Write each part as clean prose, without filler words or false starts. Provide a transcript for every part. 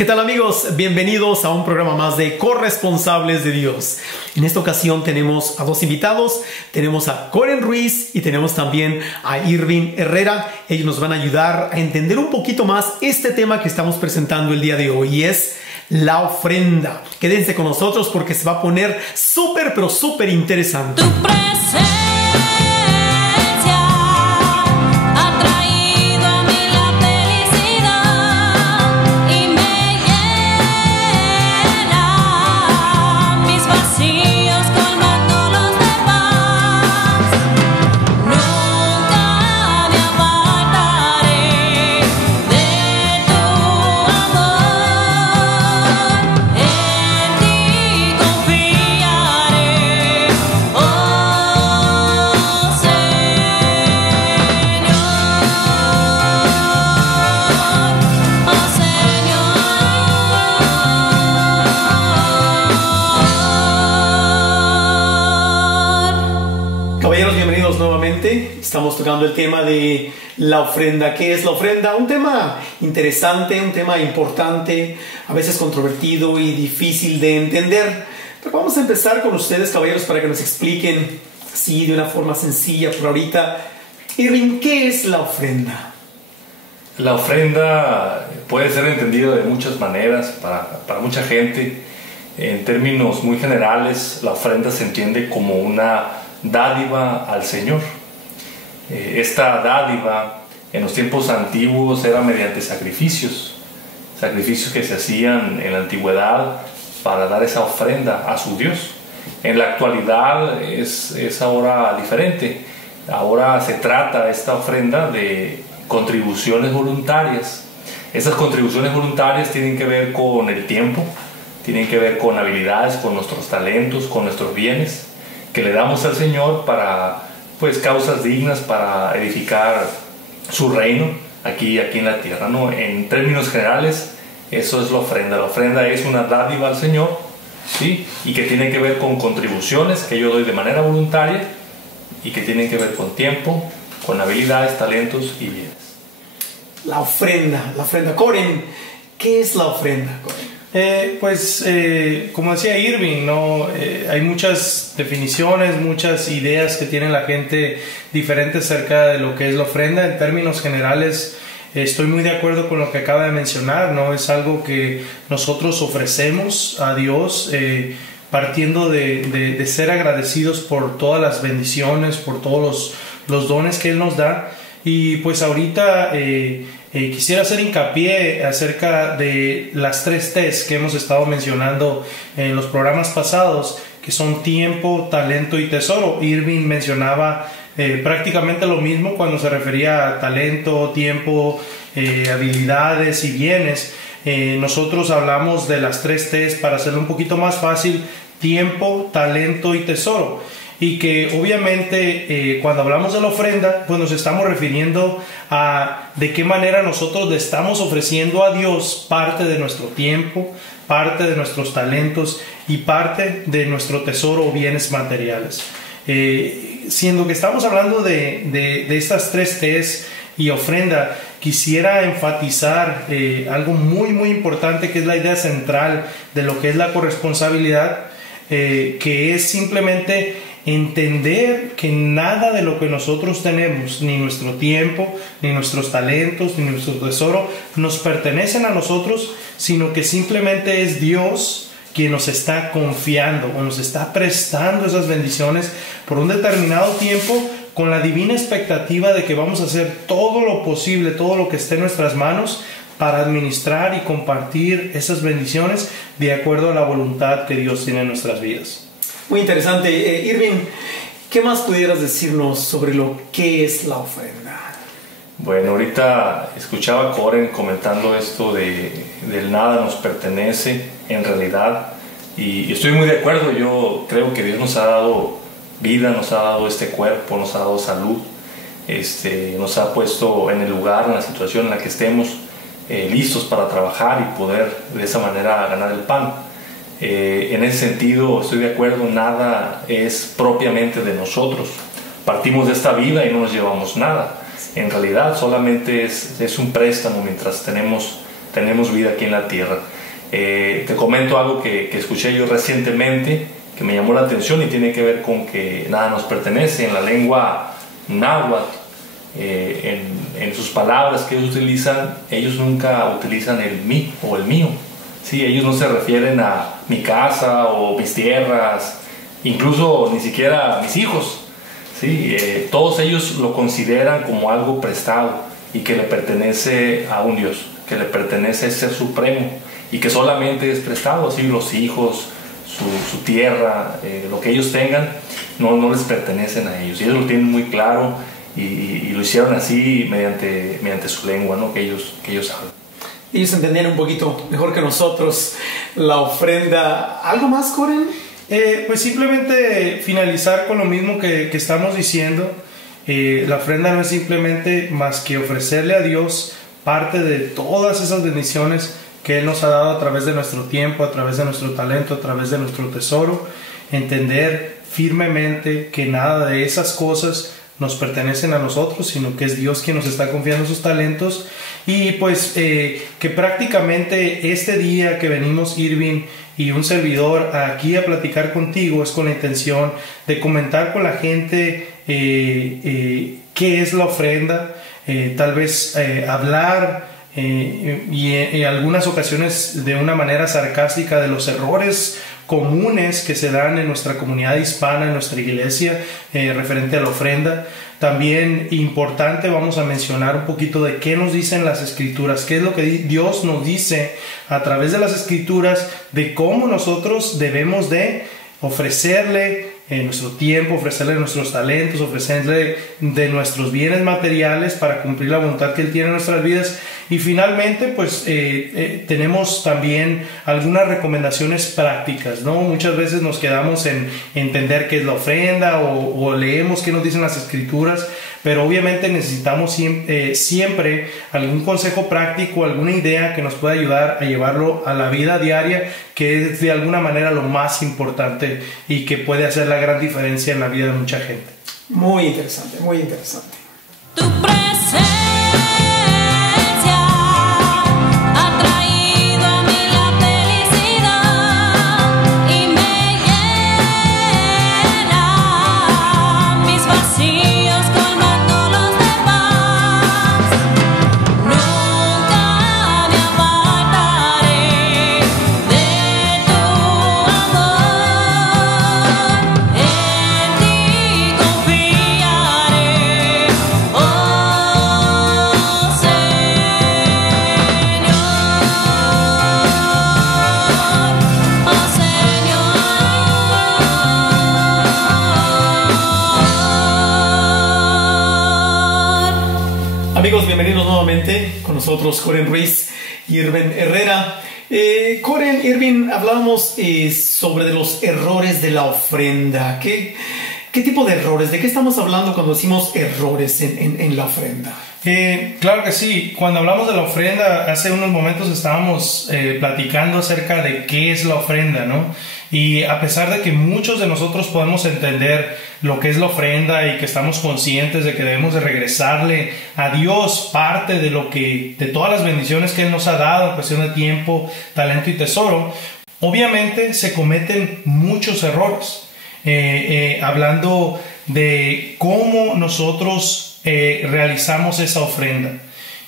¿Qué tal, amigos? Bienvenidos a un programa más de Corresponsables de Dios. En esta ocasión tenemos a dos invitados. Tenemos a Coren Ruiz y tenemos también a Irving Herrera. Ellos nos van a ayudar a entender un poquito más este tema que estamos presentando el día de hoy, y es la ofrenda. Quédense con nosotros porque se va a poner súper, pero súper interesante. Tu presencia ha traído a mí la felicidad y me llena mis vacíos colmándolos de paz. Nunca me apartaré de tu amor, en ti confiaré, oh Señor. Caballeros, bienvenidos nuevamente. Estamos tocando el tema de la ofrenda. ¿Qué es la ofrenda? Un tema interesante, un tema importante, a veces controvertido y difícil de entender. Pero vamos a empezar con ustedes, caballeros, para que nos expliquen así de una forma sencilla por ahorita. Irving, ¿qué es la ofrenda? La ofrenda puede ser entendida de muchas maneras para mucha gente. En términos muy generales, la ofrenda se entiende como una dádiva al Señor. Esta dádiva en los tiempos antiguos era mediante sacrificios que se hacían en la antigüedad para dar esa ofrenda a su Dios. En la actualidad es ahora diferente. Ahora se trata esta ofrenda de contribuciones voluntarias. Esas contribuciones voluntarias tienen que ver con el tiempo, tienen que ver con habilidades, con nuestros talentos, con nuestros bienes que le damos al Señor para causas dignas, para edificar su reino aquí en la tierra, ¿no? En términos generales, eso es la ofrenda. La ofrenda es una dádiva al Señor, ¿sí? Y que tiene que ver con contribuciones que yo doy de manera voluntaria y que tienen que ver con tiempo, con habilidades, talentos y bienes. La ofrenda. Coren, ¿qué es la ofrenda, Coren? Como decía Irving, ¿no? Hay muchas definiciones, muchas ideas que tiene la gente diferentes acerca de lo que es la ofrenda. En términos generales, estoy muy de acuerdo con lo que acaba de mencionar, ¿no? Es algo que nosotros ofrecemos a Dios, partiendo de ser agradecidos por todas las bendiciones, por todos los dones que Él nos da. Y pues ahorita quisiera hacer hincapié acerca de las 3 T's que hemos estado mencionando en los programas pasados, que son tiempo, talento y tesoro. Irving mencionaba prácticamente lo mismo cuando se refería a talento, tiempo, habilidades y bienes. Nosotros hablamos de las 3 T's para hacerlo un poquito más fácil: tiempo, talento y tesoro. Y que obviamente cuando hablamos de la ofrenda, pues nos estamos refiriendo a de qué manera nosotros le estamos ofreciendo a Dios parte de nuestro tiempo, parte de nuestros talentos y parte de nuestro tesoro o bienes materiales. Siendo que estamos hablando de estas 3 T's y ofrenda, quisiera enfatizar algo muy muy importante, que es la idea central de lo que es la corresponsabilidad, que es simplemente entender que nada de lo que nosotros tenemos, ni nuestro tiempo, ni nuestros talentos, ni nuestro tesoro, nos pertenecen a nosotros, sino que simplemente es Dios quien nos está confiando o nos está prestando esas bendiciones por un determinado tiempo, con la divina expectativa de que vamos a hacer todo lo posible, todo lo que esté en nuestras manos, para administrar y compartir esas bendiciones de acuerdo a la voluntad que Dios tiene en nuestras vidas. Muy interesante. Irving, ¿qué más pudieras decirnos sobre lo que es la ofrenda? Bueno, ahorita escuchaba a Coren comentando esto del nada nos pertenece en realidad, y estoy muy de acuerdo. Yo creo que Dios nos ha dado vida, nos ha dado este cuerpo, nos ha dado salud, nos ha puesto en el lugar, en la situación en la que estemos listos para trabajar y poder de esa manera ganar el pan. En ese sentido estoy de acuerdo, nada es propiamente de nosotros. Partimos de esta vida y no nos llevamos nada. En realidad solamente es un préstamo mientras tenemos tenemos vida aquí en la tierra. Te comento algo que escuché yo recientemente, que me llamó la atención y tiene que ver con que nada nos pertenece. En la lengua náhuatl, en sus palabras que ellos utilizan, ellos nunca utilizan el mí o el mío. Sí, ellos no se refieren a mi casa o mis tierras, incluso ni siquiera mis hijos. Sí, todos ellos lo consideran como algo prestado y que le pertenece a un Dios, que le pertenece a ese ser supremo y que solamente es prestado. Así los hijos, su tierra, lo que ellos tengan, no les pertenecen a ellos. Y ellos lo tienen muy claro y lo hicieron así mediante su lengua, ¿no? que ellos hablan. Ellos entendían un poquito mejor que nosotros la ofrenda. ¿Algo más, Coren? Pues simplemente finalizar con lo mismo que estamos diciendo. La ofrenda no es simplemente más que ofrecerle a Dios parte de todas esas bendiciones que Él nos ha dado a través de nuestro tiempo, a través de nuestro talento, a través de nuestro tesoro. Entender firmemente que nada de esas cosas nos pertenecen a nosotros, sino que es Dios quien nos está confiando sus talentos. Y pues que prácticamente este día que venimos, Irving y un servidor, aquí a platicar contigo, es con la intención de comentar con la gente qué es la ofrenda, tal vez hablar y en algunas ocasiones de una manera sarcástica de los errores comunes que se dan en nuestra comunidad hispana, en nuestra iglesia, referente a la ofrenda. También importante, vamos a mencionar un poquito de qué nos dicen las escrituras, qué es lo que Dios nos dice a través de las escrituras, de cómo nosotros debemos de ofrecerle nuestro tiempo, ofrecerle nuestros talentos, ofrecerle de nuestros bienes materiales para cumplir la voluntad que Él tiene en nuestras vidas. Y finalmente, pues tenemos también algunas recomendaciones prácticas, ¿no? Muchas veces nos quedamos en entender qué es la ofrenda o leemos qué nos dicen las escrituras, pero obviamente necesitamos siempre algún consejo práctico, alguna idea que nos pueda ayudar a llevarlo a la vida diaria, que es de alguna manera lo más importante y que puede hacer la gran diferencia en la vida de mucha gente. Muy interesante, muy interesante. Tu presencia ha traído a mí la felicidad y me llena mis vacíos colmándolos de paz. Nunca me apartaré de tu amor, en ti confiaré, oh Señor. Amigos, bienvenidos nuevamente con nosotros, Coren Ruiz y Irving Herrera. Coren, Irving, hablábamos sobre de los errores de la ofrenda. ¿Qué tipo de errores? ¿De qué estamos hablando cuando decimos errores en la ofrenda? Claro que sí. Cuando hablamos de la ofrenda, hace unos momentos estábamos platicando acerca de qué es la ofrenda, ¿no? Y a pesar de que muchos de nosotros podemos entender lo que es la ofrenda y que estamos conscientes de que debemos de regresarle a Dios parte de todas las bendiciones que Él nos ha dado en cuestión de tiempo, talento y tesoro, obviamente se cometen muchos errores. Hablando de cómo nosotros realizamos esa ofrenda.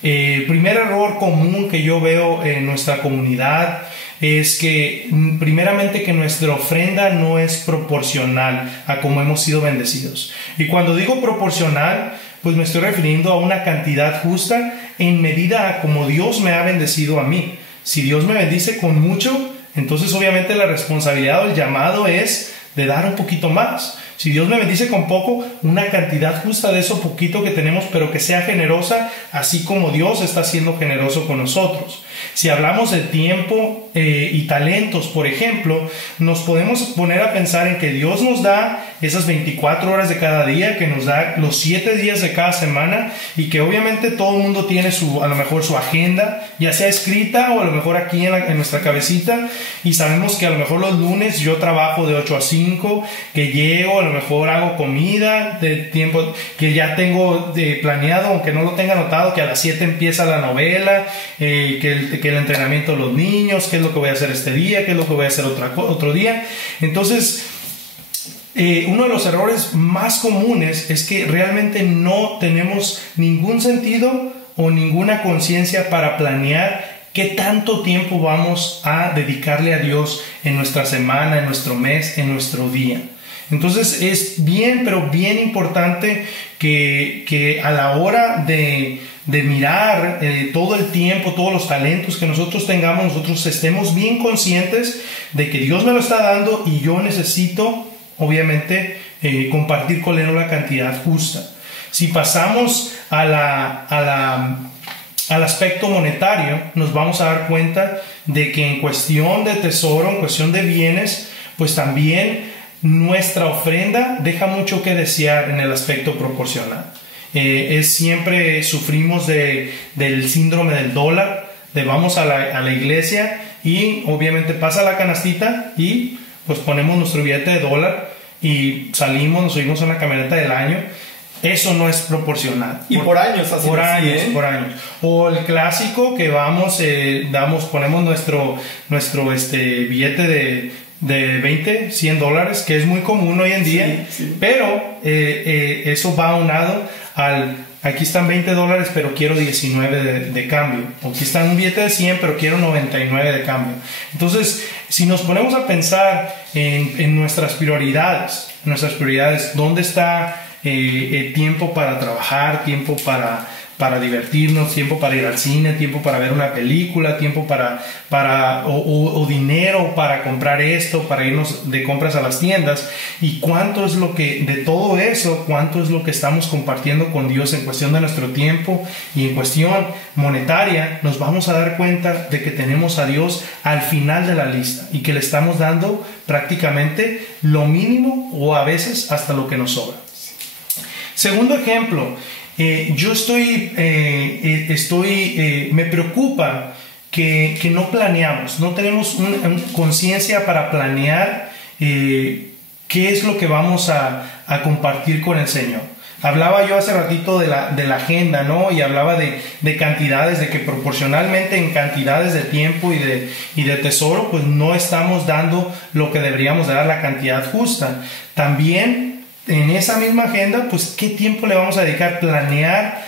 El primer error común que yo veo en nuestra comunidad es que primeramente que nuestra ofrenda no es proporcional a cómo hemos sido bendecidos. Y cuando digo proporcional, pues me estoy refiriendo a una cantidad justa en medida a como Dios me ha bendecido a mí. Si Dios me bendice con mucho, entonces obviamente la responsabilidad o el llamado es de dar un poquito más. Si Dios me bendice con poco, una cantidad justa de eso poquito que tenemos, pero que sea generosa, así como Dios está siendo generoso con nosotros. Si hablamos de tiempo y talentos, por ejemplo, nos podemos poner a pensar en que Dios nos da esas 24 horas de cada día, que nos da los 7 días de cada semana, y que obviamente todo el mundo tiene a lo mejor su agenda, ya sea escrita o a lo mejor aquí en nuestra cabecita, y sabemos que a lo mejor los lunes yo trabajo de 8 a 5, que llego, a lo mejor hago comida de tiempo que ya tengo planeado, aunque no lo tenga anotado, que a las 7 empieza la novela, que el que el entrenamiento de los niños, qué es lo que voy a hacer este día, qué es lo que voy a hacer otro día. Entonces, uno de los errores más comunes es que realmente no tenemos ningún sentido o ninguna conciencia para planear qué tanto tiempo vamos a dedicarle a Dios en nuestra semana, en nuestro mes, en nuestro día. Entonces es bien, pero bien importante que a la hora de mirar todo el tiempo, todos los talentos que nosotros tengamos, nosotros estemos bien conscientes de que Dios me lo está dando y yo necesito, obviamente, compartir con Él la cantidad justa. Si pasamos al aspecto monetario, nos vamos a dar cuenta de que en cuestión de tesoro, en cuestión de bienes, pues también nuestra ofrenda deja mucho que desear en el aspecto proporcional. Siempre sufrimos del síndrome del dólar, de vamos a la iglesia y obviamente pasa la canastita y pues ponemos nuestro billete de dólar y salimos, nos subimos a una camioneta del año. Eso no es proporcional. Y por años, así por así, años, por años. O el clásico que vamos, ponemos nuestro billete de 20, 100 dólares, que es muy común hoy en día, sí. Pero eso va aunado al, aquí están 20 dólares, pero quiero 19 de cambio. O aquí está un billete de 100, pero quiero 99 de cambio. Entonces, si nos ponemos a pensar en nuestras prioridades, ¿dónde está tiempo para trabajar, tiempo para divertirnos, tiempo para ir al cine, tiempo para ver una película, tiempo o dinero para comprar esto, para irnos de compras a las tiendas? ¿Y cuánto es lo que, de todo eso, cuánto es lo que estamos compartiendo con Dios en cuestión de nuestro tiempo y en cuestión monetaria? Nos vamos a dar cuenta de que tenemos a Dios al final de la lista y que le estamos dando prácticamente lo mínimo o a veces hasta lo que nos sobra. Segundo ejemplo, me preocupa que no planeamos, no tenemos conciencia para planear qué es lo que vamos a compartir con el Señor. Hablaba yo hace ratito de la agenda, ¿no? Y hablaba de cantidades, de que proporcionalmente en cantidades de tiempo y de tesoro, pues no estamos dando lo que deberíamos dar, la cantidad justa. También en esa misma agenda, pues qué tiempo le vamos a dedicar a planear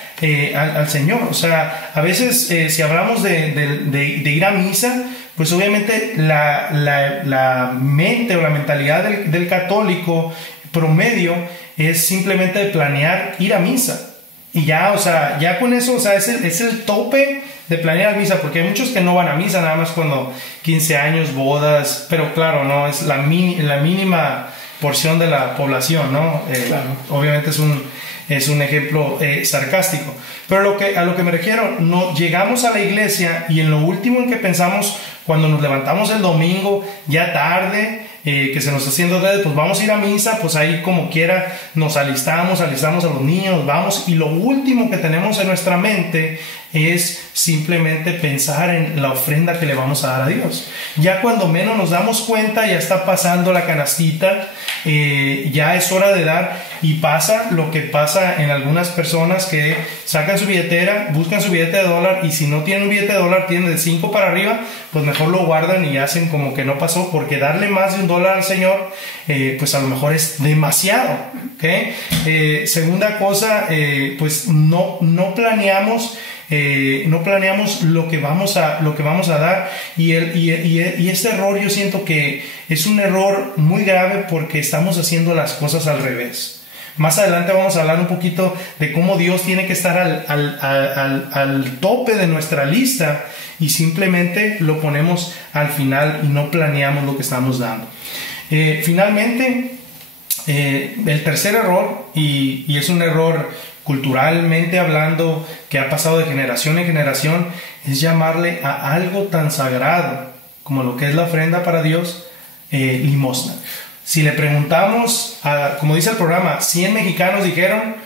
al Señor. O sea, a veces si hablamos de ir a misa, pues obviamente la mente o la mentalidad del católico promedio es simplemente de planear ir a misa. Y ya, o sea, ya con eso, o sea, es el tope de planear misa, porque hay muchos que no van a misa nada más cuando 15 años, bodas, pero claro, no, es la mínima porción de la población, ¿no? Claro. Obviamente es un ejemplo sarcástico, pero a lo que me refiero, no llegamos a la iglesia y en lo último en que pensamos cuando nos levantamos el domingo ya tarde, que se nos está haciendo tarde, pues vamos a ir a misa, pues ahí como quiera nos alistamos a los niños, vamos, y lo último que tenemos en nuestra mente es simplemente pensar en la ofrenda que le vamos a dar a Dios. Ya cuando menos nos damos cuenta, ya está pasando la canastita, ya es hora de dar, y pasa lo que pasa en algunas personas que sacan su billetera, buscan su billete de dólar, y si no tienen un billete de dólar, tienen de 5 para arriba, pues mejor lo guardan y hacen como que no pasó, porque darle más de $1 al Señor, pues a lo mejor es demasiado, ¿okay? Segunda cosa, pues no planeamos lo que vamos a dar, y este error yo siento que es un error muy grave porque estamos haciendo las cosas al revés. Más adelante vamos a hablar un poquito de cómo Dios tiene que estar al tope de nuestra lista y simplemente lo ponemos al final y no planeamos lo que estamos dando. Finalmente, el tercer error, y es un error culturalmente hablando que ha pasado de generación en generación, es llamarle a algo tan sagrado como lo que es la ofrenda para Dios limosna. Si le preguntamos, como dice el programa, 100 mexicanos dijeron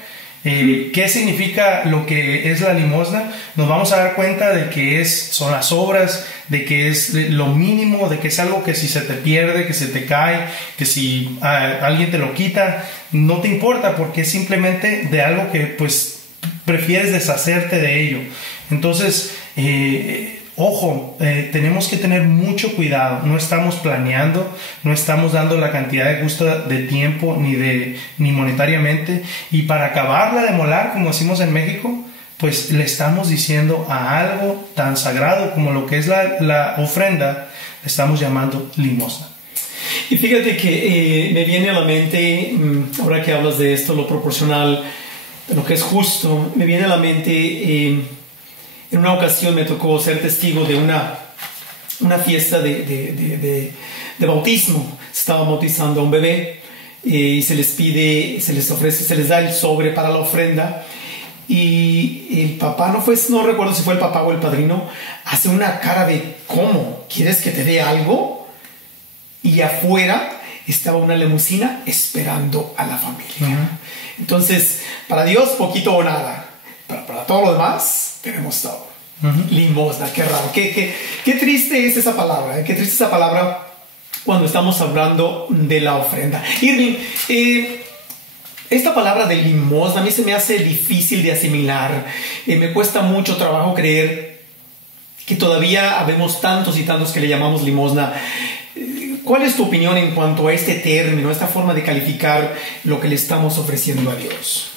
qué significa lo que es la limosna, nos vamos a dar cuenta de que son las obras, de que es lo mínimo, de que es algo que si se te pierde, que se te cae, que si alguien te lo quita, no te importa, porque es simplemente de algo que pues prefieres deshacerte de ello. Entonces Ojo, tenemos que tener mucho cuidado. No estamos planeando, no estamos dando la cantidad de justa de tiempo ni monetariamente. Y para acabarla de molar, como decimos en México, pues le estamos diciendo a algo tan sagrado como lo que es la ofrenda, le estamos llamando limosna. Y fíjate que me viene a la mente, ahora que hablas de esto, lo proporcional, de lo que es justo, me viene a la mente... En una ocasión me tocó ser testigo de una fiesta de bautismo. Se estaba bautizando a un bebé y se les pide, se les ofrece, se les da el sobre para la ofrenda. Y el papá, no recuerdo si fue el papá o el padrino, hace una cara de ¿cómo? ¿Quieres que te dé algo? Y afuera estaba una limusina esperando a la familia. Entonces, para Dios poquito o nada. Para todo lo demás, tenemos todo. Limosna, qué raro. Qué triste es esa palabra. Qué triste esa palabra cuando estamos hablando de la ofrenda. Irving, esta palabra de limosna a mí se me hace difícil de asimilar. Me cuesta mucho trabajo creer que todavía habemos tantos y tantos que le llamamos limosna. ¿Cuál es tu opinión en cuanto a este término, esta forma de calificar lo que le estamos ofreciendo a Dios?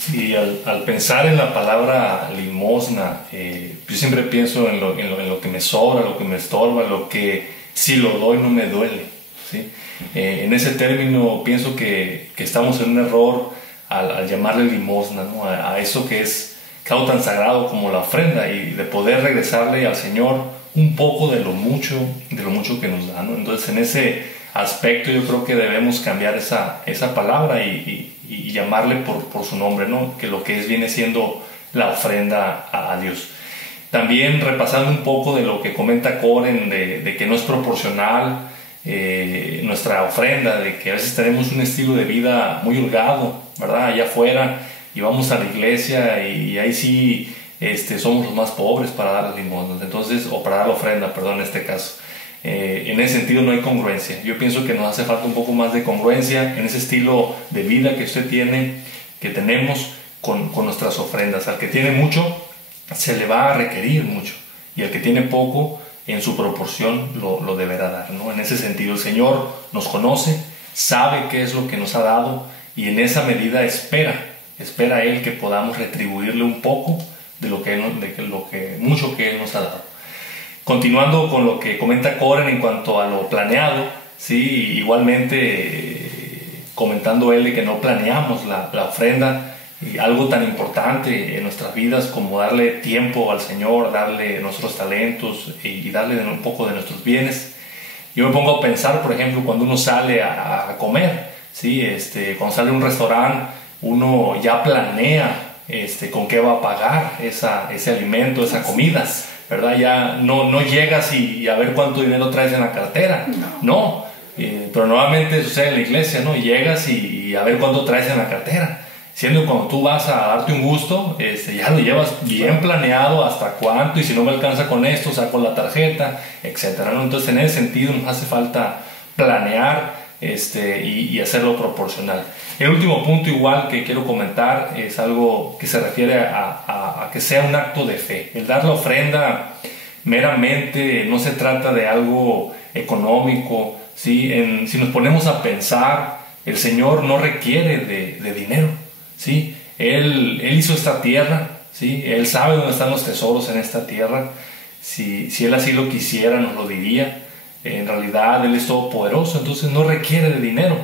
Sí, al pensar en la palabra limosna, yo siempre pienso en lo que me sobra, lo que me estorba, lo que si lo doy no me duele, ¿sí? En ese término pienso que estamos en un error al llamarle limosna, ¿no? a eso que es algo tan sagrado como la ofrenda, y de poder regresarle al Señor un poco de lo mucho que nos da, ¿no? Entonces, en ese aspecto yo creo que debemos cambiar esa palabra y llamarle por su nombre, ¿no? Que lo que viene siendo la ofrenda a Dios. También repasando un poco de lo que comenta Coren, de que no es proporcional nuestra ofrenda, de que a veces tenemos un estilo de vida muy holgado, ¿verdad? Allá afuera, y vamos a la iglesia y ahí sí somos los más pobres para dar las limosnas, entonces, o para dar la ofrenda, perdón, en este caso. En ese sentido no hay congruencia. Yo pienso que nos hace falta un poco más de congruencia en ese estilo de vida que usted tiene, que tenemos con nuestras ofrendas. Al que tiene mucho se le va a requerir mucho, y al que tiene poco, en su proporción lo deberá dar, ¿no? En ese sentido el Señor nos conoce, sabe qué es lo que nos ha dado, y en esa medida espera Él que podamos retribuirle un poco de lo mucho que Él nos ha dado. Continuando con lo que comenta Coren en cuanto a lo planeado, ¿sí? Igualmente comentando él de que no planeamos la ofrenda, y algo tan importante en nuestras vidas como darle tiempo al Señor, darle nuestros talentos y darle un poco de nuestros bienes. Yo me pongo a pensar, por ejemplo, cuando uno sale a comer, ¿sí? Cuando sale a un restaurante, uno ya planea con qué va a pagar ese alimento, esa comida, ¿verdad? Ya no llegas y a ver cuánto dinero traes en la cartera, no. Pero normalmente sucede en la iglesia, ¿no? Llegas y a ver cuánto traes en la cartera, siendo cuando tú vas a darte un gusto, ya lo llevas bien planeado hasta cuánto, y si no me alcanza con esto, saco la tarjeta, etcétera, ¿no? Entonces, en ese sentido nos hace falta planear y hacerlo proporcional. El último punto igual que quiero comentar es algo que se refiere a que sea un acto de fe. El dar la ofrenda meramente no se trata de algo económico, ¿sí? Si nos ponemos a pensar, el Señor no requiere de dinero, ¿sí? Él hizo esta tierra, ¿sí? Él sabe dónde están los tesoros en esta tierra. Si Él así lo quisiera, nos lo diría. En realidad Él es todopoderoso, entonces no requiere de dinero,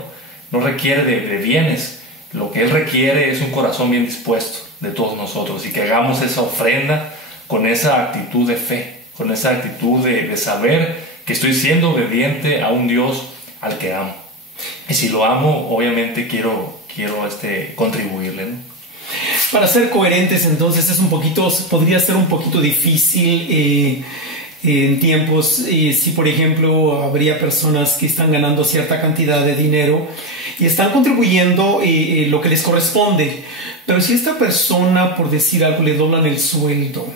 no requiere de bienes. Lo que Él requiere es un corazón bien dispuesto de todos nosotros, y que hagamos esa ofrenda con esa actitud de fe, con esa actitud de saber que estoy siendo obediente a un Dios al que amo. Y si lo amo, obviamente quiero contribuirle, ¿no? Para ser coherentes, entonces podría ser un poquito difícil en tiempos, si por ejemplo habría personas que están ganando cierta cantidad de dinero y están contribuyendo lo que les corresponde, pero si esta persona, por decir algo, le doblan el sueldo,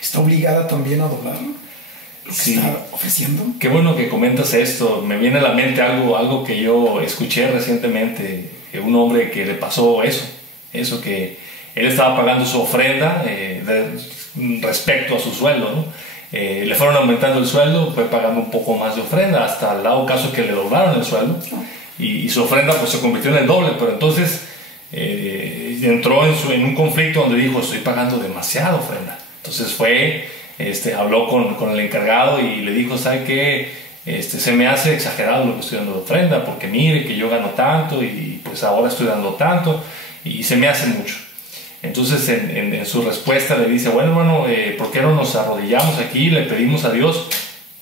¿está obligada también a doblar lo que está ofreciendo? Qué bueno que comentas esto. Me viene a la mente algo que yo escuché recientemente, un hombre que le pasó eso que él estaba pagando su ofrenda respecto a su sueldo, ¿no? Le fueron aumentando el sueldo, fue pagando un poco más de ofrenda, hasta el dado caso que le doblaron el sueldo, y su ofrenda pues se convirtió en el doble. Pero entonces entró en un conflicto donde dijo: estoy pagando demasiada ofrenda. Entonces fue, habló con el encargado y le dijo: ¿sabe qué? Se me hace exagerado lo que estoy dando de ofrenda, porque mire que yo gano tanto y pues ahora estoy dando tanto y se me hace mucho. Entonces en su respuesta le dice: bueno, hermano, ¿por qué no nos arrodillamos aquí y le pedimos a Dios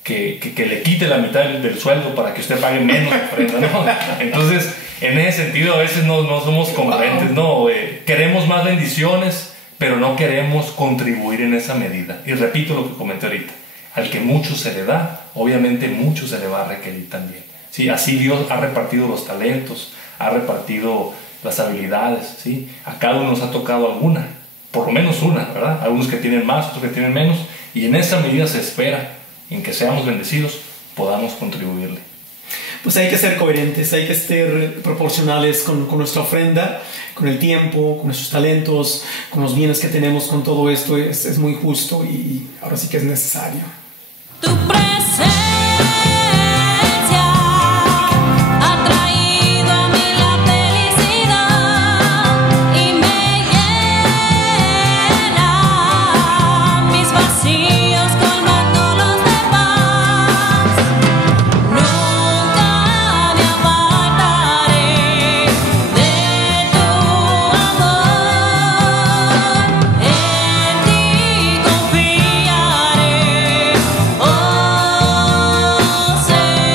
que le quite la mitad del sueldo para que usted pague menos ofrenda, ¿no? Entonces, en ese sentido, a veces no somos congruentes, ¿no? Queremos más bendiciones, pero no queremos contribuir en esa medida. Y repito lo que comenté ahorita: al que mucho se le da, obviamente mucho se le va a requerir también. ¿Sí? Así Dios ha repartido los talentos, ha repartido las habilidades, ¿sí? A cada uno nos ha tocado alguna, por lo menos una, ¿verdad? Algunos que tienen más, otros que tienen menos, y en esa medida se espera, en que seamos bendecidos, podamos contribuirle. Pues hay que ser coherentes, hay que ser proporcionales con nuestra ofrenda, con el tiempo, con nuestros talentos, con los bienes que tenemos, con todo esto. Es muy justo y ahora sí que es necesario. Tu presencia ha traído a mí la felicidad y me llena mis vacíos colmándolos de paz. Nunca me apartaré de tu amor, en ti confiaré. Oh Señor.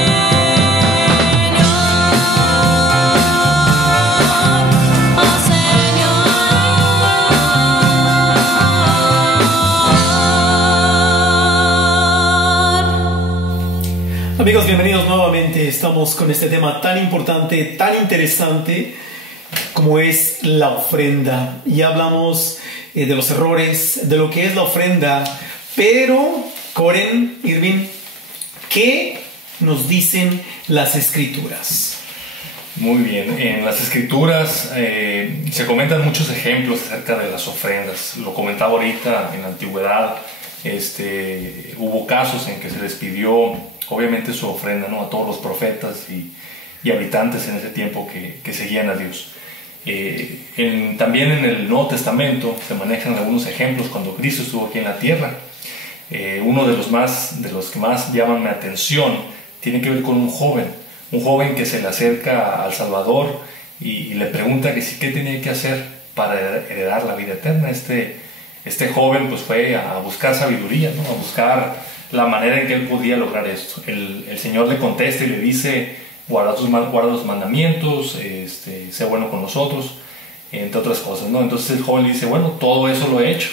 Amigos, bienvenidos nuevamente. Estamos con este tema tan importante, tan interesante como es la ofrenda. Y hablamos de los errores, de lo que es la ofrenda. Pero, Coren, Irving, ¿qué nos dicen las Escrituras? Muy bien, en las Escrituras se comentan muchos ejemplos acerca de las ofrendas. Lo comentaba ahorita, en la antigüedad hubo casos en que se les pidió obviamente su ofrenda, ¿no?, a todos los profetas y habitantes en ese tiempo que seguían a Dios. También en el Nuevo Testamento se manejan algunos ejemplos cuando Cristo estuvo aquí en la tierra. Uno de los que más llaman mi atención tiene que ver con un joven que se le acerca al Salvador y le pregunta que qué tenía que hacer para heredar la vida eterna. Este joven pues fue a buscar sabiduría, ¿no?, a buscar la manera en que él podía lograr esto. El Señor le contesta y le dice: guarda los mandamientos, sé bueno con nosotros, entre otras cosas, ¿no? Entonces el joven le dice: bueno, todo eso lo he hecho,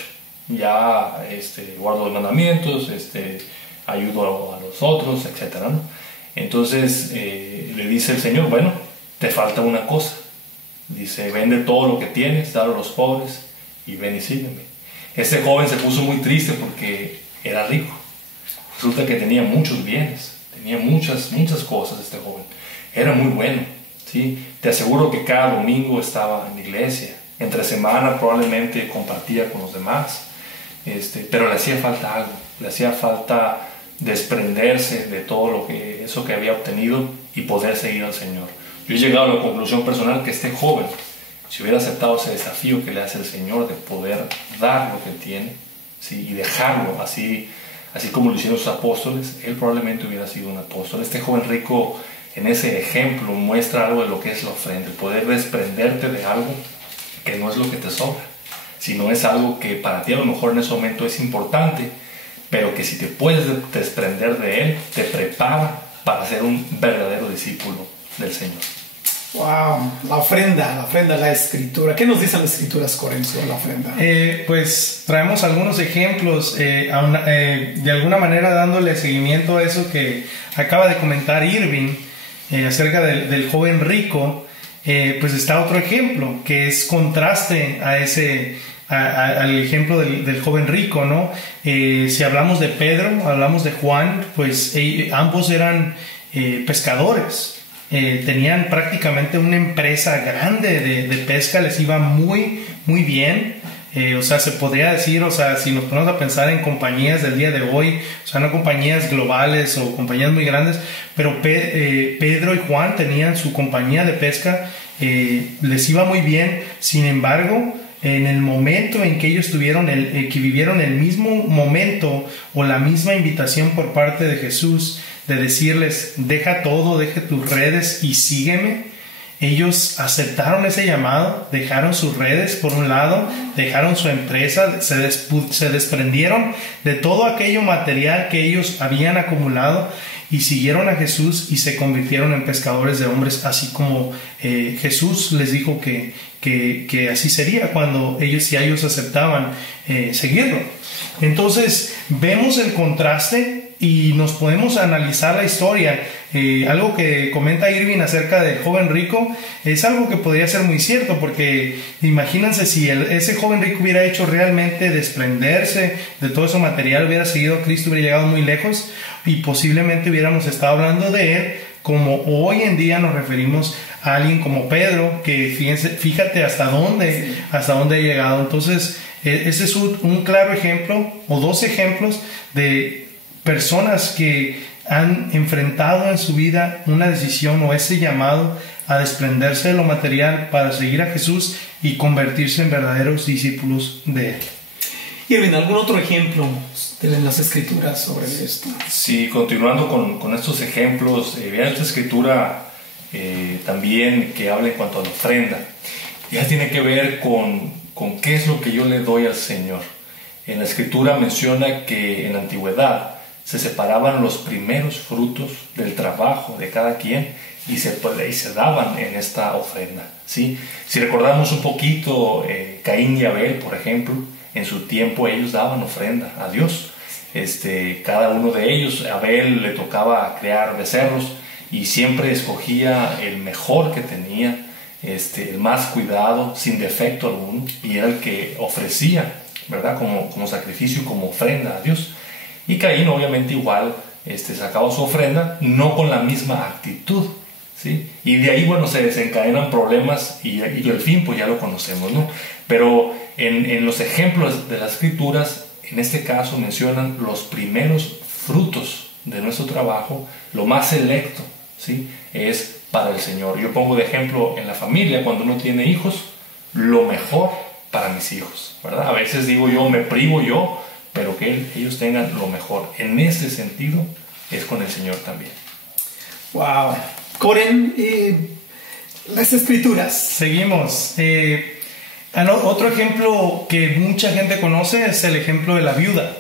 ya guardo los mandamientos, ayudo a los otros, etcétera, ¿no? Entonces le dice el Señor: bueno, te falta una cosa. Dice: vende todo lo que tienes, dalo a los pobres y ven y sígueme. Este joven se puso muy triste porque era rico. Resulta que tenía muchos bienes, tenía muchas cosas. Este joven era muy bueno, ¿sí? Te aseguro que cada domingo estaba en la iglesia, entre semana probablemente compartía con los demás, pero le hacía falta algo, le hacía falta desprenderse de todo eso que había obtenido y poder seguir al Señor. Yo he llegado a la conclusión personal que este joven, si hubiera aceptado ese desafío que le hace el Señor de poder dar lo que tiene, ¿sí?, y dejarlo así como lo hicieron sus apóstoles, él probablemente hubiera sido un apóstol. Este joven rico en ese ejemplo muestra algo de lo que es la ofrenda, poder desprenderte de algo que no es lo que te sobra, sino es algo que para ti a lo mejor en ese momento es importante, pero que si te puedes desprender de él, te prepara para ser un verdadero discípulo del Señor. Wow, la ofrenda, la Escritura. ¿Qué nos dicen las Escrituras, Coren, sobre la ofrenda? Pues traemos algunos ejemplos, de alguna manera dándole seguimiento a eso que acaba de comentar Irving, acerca del joven rico. Pues está otro ejemplo que es contraste a al ejemplo del joven rico, ¿no? Si hablamos de Pedro, hablamos de Juan, pues ambos eran pescadores. Tenían prácticamente una empresa grande de pesca, les iba muy bien, O sea, se podría decir, o sea, si nos ponemos a pensar en compañías del día de hoy, o sea, no compañías globales o compañías muy grandes, pero Pedro y Juan tenían su compañía de pesca, les iba muy bien. Sin embargo, en el momento en que ellos que vivieron el mismo momento o la misma invitación por parte de Jesús, de decirles, deja todo, deja tus redes y sígueme, ellos aceptaron ese llamado, dejaron sus redes por un lado, dejaron su empresa, se desprendieron de todo aquello material que ellos habían acumulado y siguieron a Jesús y se convirtieron en pescadores de hombres, así como Jesús les dijo que así sería cuando ellos aceptaban seguirlo. Entonces vemos el contraste y nos podemos analizar la historia. Algo que comenta Irving acerca del joven rico es algo que podría ser muy cierto, porque imagínense si ese joven rico hubiera hecho realmente desprenderse de todo ese material, hubiera seguido a Cristo, hubiera llegado muy lejos y posiblemente hubiéramos estado hablando de él como hoy en día nos referimos a alguien como Pedro, que fíjate hasta dónde ha llegado. Entonces ese es un claro ejemplo o dos ejemplos de personas que han enfrentado en su vida una decisión o ese llamado a desprenderse de lo material para seguir a Jesús y convertirse en verdaderos discípulos de Él. Irving, ¿algún otro ejemplo en las Escrituras sobre esto? Sí, continuando con estos ejemplos, vean esta Escritura también que habla en cuanto a la ofrenda. Ya tiene que ver con qué es lo que yo le doy al Señor. En la Escritura menciona que en la antigüedad se separaban los primeros frutos del trabajo de cada quien y se daban en esta ofrenda, ¿sí? Si recordamos un poquito, Caín y Abel, por ejemplo, en su tiempo ellos daban ofrenda a Dios. Cada uno de ellos, Abel le tocaba criar becerros y siempre escogía el mejor que tenía, el más cuidado, sin defecto alguno, y era el que ofrecía, ¿verdad? Como sacrificio y como ofrenda a Dios. Y Caín obviamente igual sacaba su ofrenda, no con la misma actitud, ¿sí? Y de ahí, bueno, se desencadenan problemas y el fin pues ya lo conocemos, ¿no? Pero en los ejemplos de las Escrituras, en este caso mencionan los primeros frutos de nuestro trabajo, lo más selecto, ¿sí? Es para el Señor. Yo pongo de ejemplo en la familia, cuando uno tiene hijos, lo mejor para mis hijos, ¿verdad? A veces digo yo, me privo yo, pero que ellos tengan lo mejor. En ese sentido es con el Señor también. Wow. Coren, las Escrituras. Seguimos. Otro ejemplo que mucha gente conoce es el ejemplo de la viuda.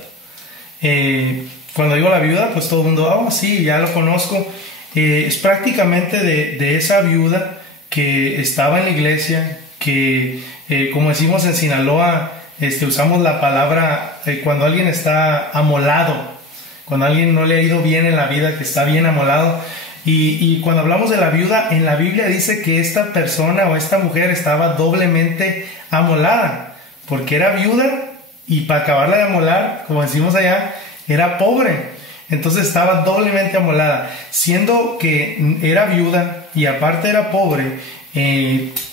Cuando digo la viuda, pues todo el mundo, sí, ya lo conozco. Es prácticamente de esa viuda que estaba en la iglesia, que como decimos en Sinaloa, usamos la palabra cuando alguien está amolado, cuando a alguien no le ha ido bien en la vida, que está bien amolado. Y cuando hablamos de la viuda, en la Biblia dice que esta persona o esta mujer estaba doblemente amolada, porque era viuda y para acabarla de amolar, como decimos allá, era pobre. Entonces estaba doblemente amolada, siendo que era viuda y aparte era pobre.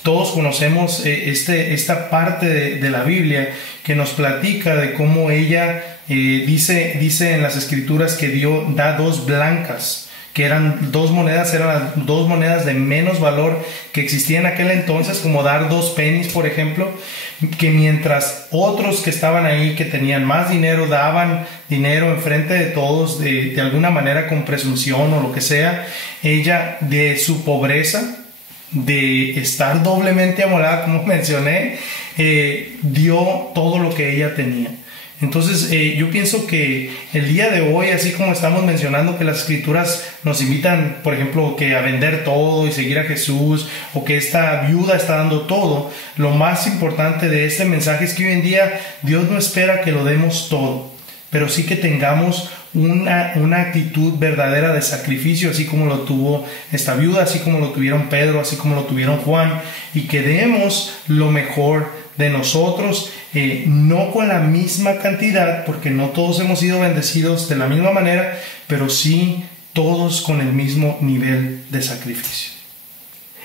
Todos conocemos esta parte de la Biblia que nos platica de cómo ella dice en las Escrituras que da dos blancas, que eran dos monedas de menos valor que existían en aquel entonces, como dar 2 pennies, por ejemplo, que mientras otros que estaban ahí, que tenían más dinero, daban dinero enfrente de todos, de alguna manera con presunción o lo que sea, ella de su pobreza, de estar doblemente amolada, como mencioné, dio todo lo que ella tenía. Entonces yo pienso que el día de hoy, así como estamos mencionando que las Escrituras nos invitan, por ejemplo, que a vender todo y seguir a Jesús, o que esta viuda está dando todo, lo más importante de este mensaje es que hoy en día Dios no espera que lo demos todo, pero sí que tengamos una actitud verdadera de sacrificio, así como lo tuvo esta viuda, así como lo tuvieron Pedro, así como lo tuvieron Juan, y que demos lo mejor de nosotros, no con la misma cantidad, porque no todos hemos sido bendecidos de la misma manera, pero sí todos con el mismo nivel de sacrificio.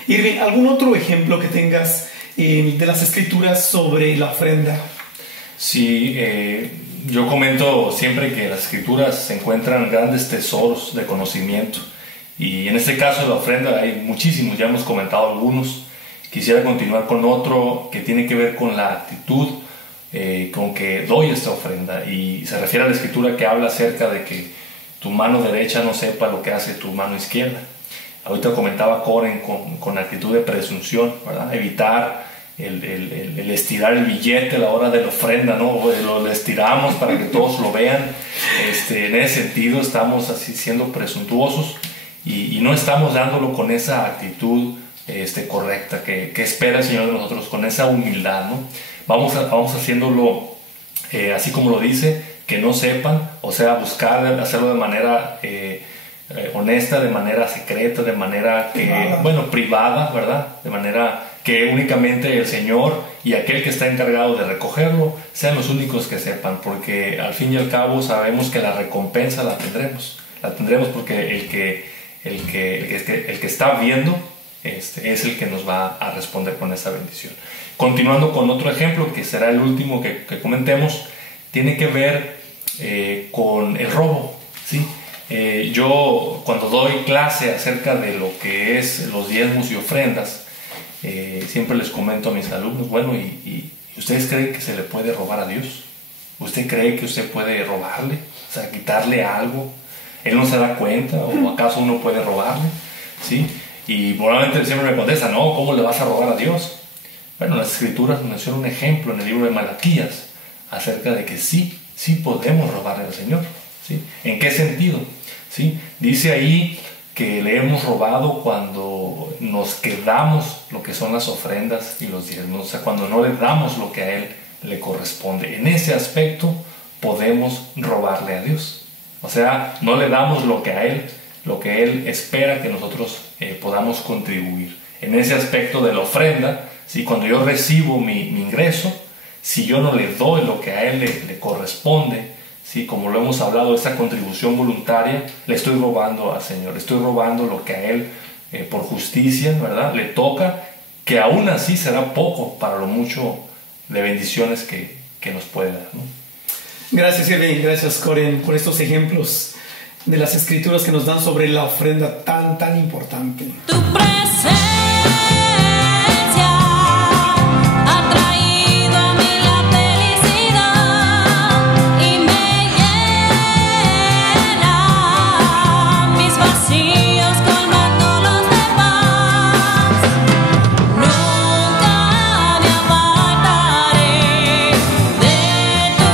Irving, ¿algún otro ejemplo que tengas de las Escrituras sobre la ofrenda? Sí, yo comento siempre que en las escrituras se encuentran grandes tesoros de conocimiento, y en este caso de la ofrenda hay muchísimos, ya hemos comentado algunos. Quisiera continuar con otro que tiene que ver con la actitud con que doy esta ofrenda, y se refiere a la escritura que habla acerca de que tu mano derecha no sepa lo que hace tu mano izquierda. Ahorita comentaba Coren con actitud de presunción, ¿verdad? Evitar el estirar el billete a la hora de la ofrenda, ¿no? Lo estiramos para que todos lo vean. En ese sentido estamos así siendo presuntuosos, y no estamos dándolo con esa actitud correcta que espera el Señor de nosotros, con esa humildad, ¿no? Vamos haciéndolo así como lo dice, que no sepan, o sea, buscar hacerlo de manera honesta, de manera secreta, de manera privada, ¿verdad? De manera que únicamente el Señor y aquel que está encargado de recogerlo sean los únicos que sepan, porque al fin y al cabo sabemos que la recompensa la tendremos porque el que está viendo es el que nos va a responder con esa bendición. Continuando con otro ejemplo, que será el último que comentemos, tiene que ver con el robo, ¿sí? Yo cuando doy clase acerca de lo que es los diezmos y ofrendas, siempre les comento a mis alumnos, bueno, ¿y ustedes creen que se le puede robar a Dios? ¿Usted cree que usted puede robarle? O sea, quitarle algo. ¿Él no se da cuenta? ¿O acaso uno puede robarle? ¿Sí? Y probablemente siempre me contesta, no, ¿cómo le vas a robar a Dios? Bueno, las escrituras nos mencionan un ejemplo en el libro de Malaquías acerca de que sí podemos robarle al Señor, ¿sí? ¿En qué sentido? ¿Sí? Dice ahí que le hemos robado cuando nos quedamos lo que son las ofrendas y los diezmos, o sea, cuando no le damos lo que a Él le corresponde. En ese aspecto podemos robarle a Dios, o sea, no le damos lo que Él espera que nosotros podamos contribuir. En ese aspecto de la ofrenda, ¿sí? Cuando yo recibo mi ingreso, si yo no le doy lo que a Él le corresponde, ¿sí? Como lo hemos hablado, esa contribución voluntaria, le estoy robando al Señor, le estoy robando lo que a Él por justicia, ¿verdad?, le toca, que aún así será poco para lo mucho de bendiciones que nos puede dar, ¿no? Gracias, Irving, gracias, Coren, por estos ejemplos de las escrituras que nos dan sobre la ofrenda tan importante. Tu presencia ha traído a mí la felicidad y me llena mis vacíos colmando los de paz. Nunca me apartaré de tu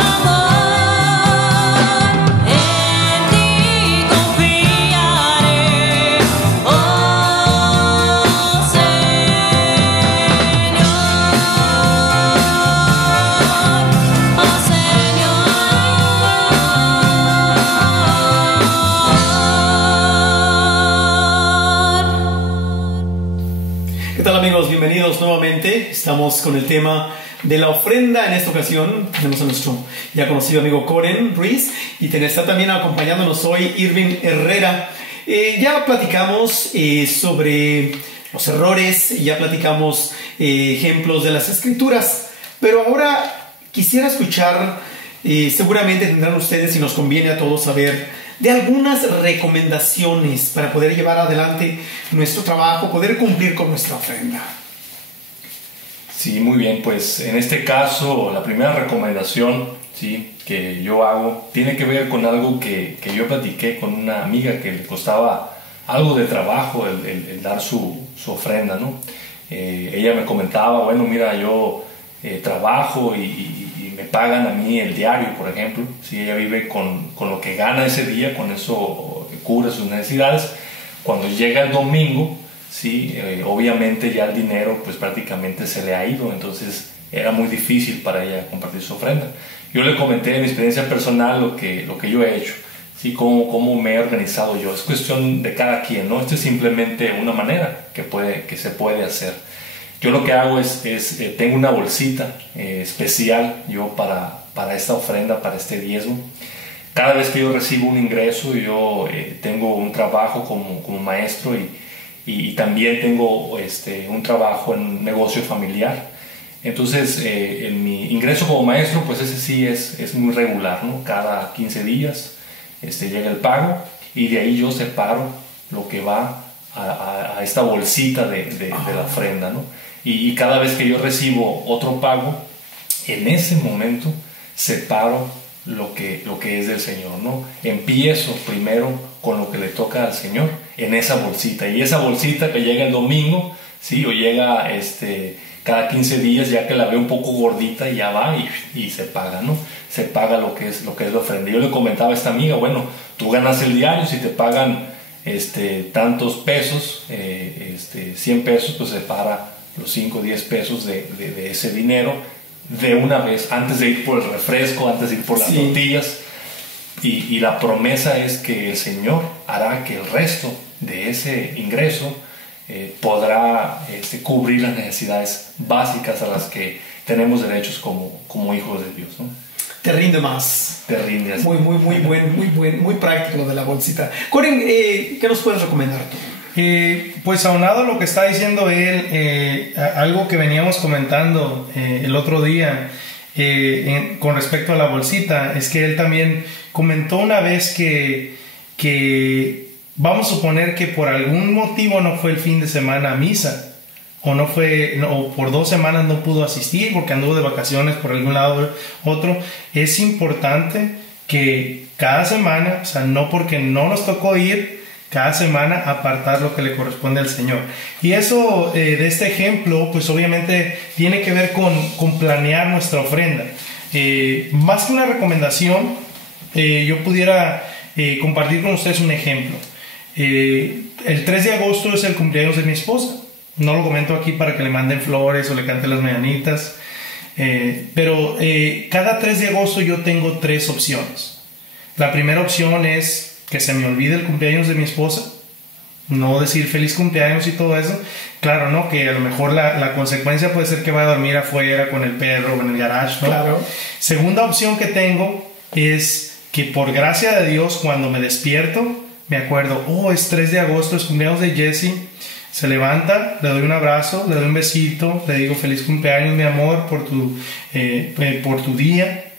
amor, en ti confiaré, oh Señor. ¿Qué tal, amigos? Bienvenidos nuevamente. Estamos con el tema de la ofrenda. En esta ocasión tenemos a nuestro ya conocido amigo Coren Ruiz, y está también acompañándonos hoy Irving Herrera. Ya platicamos sobre los errores, ya platicamos ejemplos de las escrituras, pero ahora quisiera escuchar, seguramente tendrán ustedes, y nos conviene a todos saber, de algunas recomendaciones para poder llevar adelante nuestro trabajo, poder cumplir con nuestra ofrenda. Sí, muy bien, pues en este caso la primera recomendación, ¿sí?, que yo hago tiene que ver con algo que yo platiqué con una amiga que le costaba algo de trabajo el dar su ofrenda, ¿no? Ella me comentaba, bueno, mira, yo trabajo y me pagan a mí el diario, por ejemplo, ¿sí? Ella vive con lo que gana ese día, con eso cubre sus necesidades. Cuando llega el domingo, ¿sí? Obviamente ya el dinero pues prácticamente se le ha ido, entonces era muy difícil para ella compartir su ofrenda. Yo le comenté en mi experiencia personal lo que yo he hecho, ¿sí? Cómo me he organizado yo. Es cuestión de cada quien, ¿no? Esto es simplemente una manera que se puede hacer. Yo lo que hago es tengo una bolsita especial yo para esta ofrenda, para este diezmo. Cada vez que yo recibo un ingreso, yo tengo un trabajo como maestro y también tengo un trabajo en un negocio familiar. Entonces, en mi ingreso como maestro, pues ese sí es muy regular, ¿no? Cada 15 días llega el pago y de ahí yo separo lo que va a esta bolsita de la ofrenda, ¿no? Y cada vez que yo recibo otro pago, en ese momento separo lo que es del Señor, ¿no? Empiezo primero con lo que le toca al Señor en esa bolsita, y esa bolsita que llega el domingo, ¿sí? O llega cada 15 días, ya que la veo un poco gordita, ya va y se paga, ¿no? Se paga lo que es la ofrenda. Yo le comentaba a esta amiga, bueno, tú ganas el diario, si te pagan tantos pesos, 100 pesos, pues separa los 5 o 10 pesos de ese dinero de una vez, antes de ir por el refresco, antes de ir por las tortillas. Y la promesa es que el Señor hará que el resto de ese ingreso podrá cubrir las necesidades básicas a las que tenemos derechos como hijos de Dios, ¿no? Te rinde más. Te rinde así. Muy práctico lo de la bolsita. Coren, ¿qué nos puedes recomendar tú? Pues aunado a lo que está diciendo él, algo que veníamos comentando el otro día con respecto a la bolsita, es que él también comentó una vez que vamos a suponer que por algún motivo no fue el fin de semana a misa, o por 2 semanas no pudo asistir porque anduvo de vacaciones por algún lado u otro. Es importante que cada semana, o sea, no porque no nos tocó ir, cada semana apartar lo que le corresponde al Señor. Y eso de este ejemplo, pues obviamente tiene que ver con planear nuestra ofrenda. Más que una recomendación, yo pudiera compartir con ustedes un ejemplo. El 3 de agosto es el cumpleaños de mi esposa. No lo comento aquí para que le manden flores o le canten las mañanitas, pero cada 3 de agosto yo tengo 3 opciones. La primera opción es que se me olvide el cumpleaños de mi esposa, no decir feliz cumpleaños y todo eso. Claro, ¿no? Que a lo mejor la consecuencia puede ser que vaya a dormir afuera con el perro o en el garage, ¿no? Claro. Segunda opción que tengo es que por gracia de Dios, cuando me despierto, me acuerdo, es 3 de agosto, es cumpleaños de Jesse. Se levanta, le doy un abrazo, le doy un besito, le digo feliz cumpleaños, mi amor, por tu día.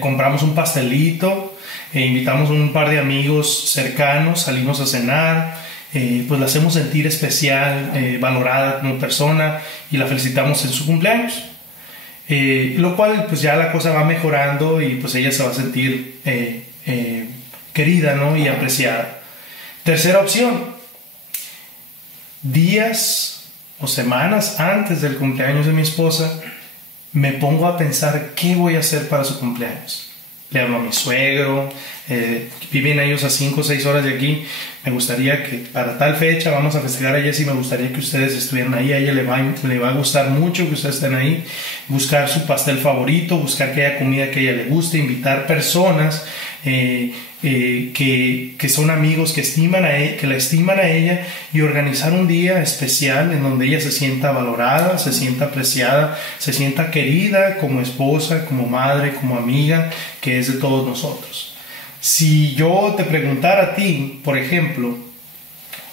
Compramos un pastelito, invitamos a un par de amigos cercanos, salimos a cenar, pues la hacemos sentir especial, valorada como persona, y la felicitamos en su cumpleaños. Lo cual pues ya la cosa va mejorando y pues ella se va a sentir querida, ¿no? Y apreciada. Tercera opción: días o semanas antes del cumpleaños de mi esposa, me pongo a pensar qué voy a hacer para su cumpleaños. Le hablo a mi suegro, viven ellos a 5 o 6 horas de aquí. Me gustaría que para tal fecha vamos a festejar a Jessie, me gustaría que ustedes estuvieran ahí. A ella le va a gustar mucho que ustedes estén ahí. Buscar su pastel favorito, buscar que haya comida que a ella le guste, invitar personas que son amigos, que la estiman a ella, y organizar un día especial en donde ella se sienta valorada, se sienta apreciada, se sienta querida como esposa, como madre, como amiga, que es de todos nosotros. Si yo te preguntara a ti, por ejemplo,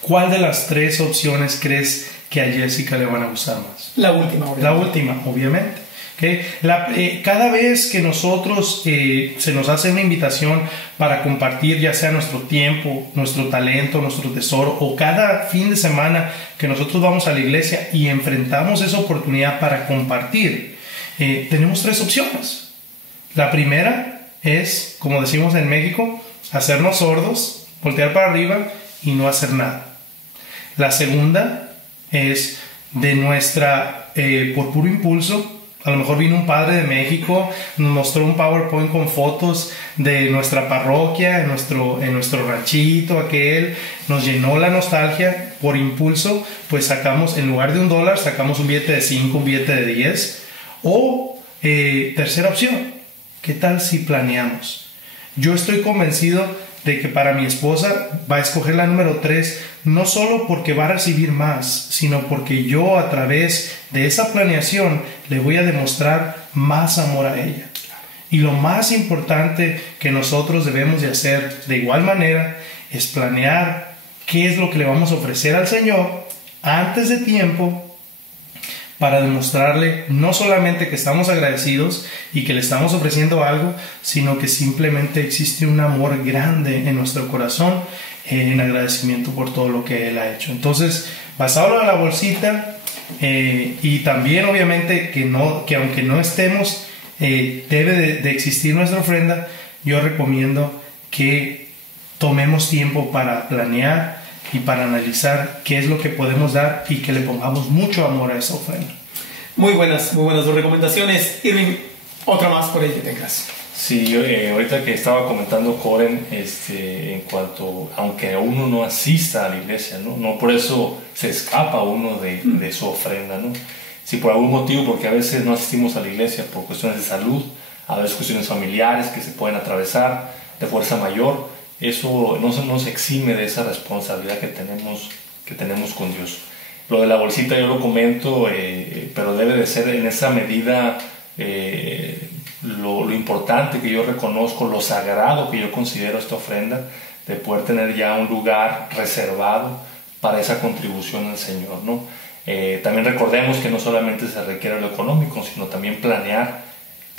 ¿cuál de las 3 opciones crees que a Jessica le van a gustar más? La última, obviamente. La última, obviamente. ¿Okay? Cada vez que nosotros se nos hace una invitación para compartir, ya sea nuestro tiempo, nuestro talento, nuestro tesoro, o cada fin de semana que nosotros vamos a la iglesia y enfrentamos esa oportunidad para compartir, tenemos 3 opciones. La primera es, como decimos en México, hacernos sordos, voltear para arriba y no hacer nada. La segunda es de por puro impulso. A lo mejor vino un padre de México, nos mostró un PowerPoint con fotos de nuestra parroquia, en nuestro ranchito aquel, nos llenó la nostalgia. Por impulso, pues sacamos, en lugar de $1, sacamos un billete de 5, un billete de 10. O tercera opción, ¿qué tal si planeamos? Yo estoy convencido de que para mi esposa va a escoger la número 3, no solo porque va a recibir más, sino porque yo, a través de esa planeación, le voy a demostrar más amor a ella. Y lo más importante que nosotros debemos de hacer de igual manera es planear qué es lo que le vamos a ofrecer al Señor antes de tiempo, para demostrarle no solamente que estamos agradecidos y que le estamos ofreciendo algo, sino que simplemente existe un amor grande en nuestro corazón en agradecimiento por todo lo que Él ha hecho. Entonces, basado en la bolsita, y también obviamente que aunque no estemos, debe de existir nuestra ofrenda, yo recomiendo que tomemos tiempo para planear y para analizar qué es lo que podemos dar y que le pongamos mucho amor a esa ofrenda. Muy buenas dos recomendaciones. Irving, otra más por ahí que tengas. Sí, ahorita que estaba comentando Coren, en cuanto, aunque uno no asista a la iglesia, no por eso se escapa uno de su ofrenda, ¿no? Si por algún motivo, porque a veces no asistimos a la iglesia por cuestiones de salud, a veces cuestiones familiares que se pueden atravesar, de fuerza mayor, eso no nos exime de esa responsabilidad que tenemos con Dios. Lo de la bolsita yo lo comento, pero debe de ser en esa medida lo importante que yo reconozco, lo sagrado que yo considero esta ofrenda, de poder tener ya un lugar reservado para esa contribución al Señor, ¿no? También recordemos que no solamente se requiere lo económico, sino también planear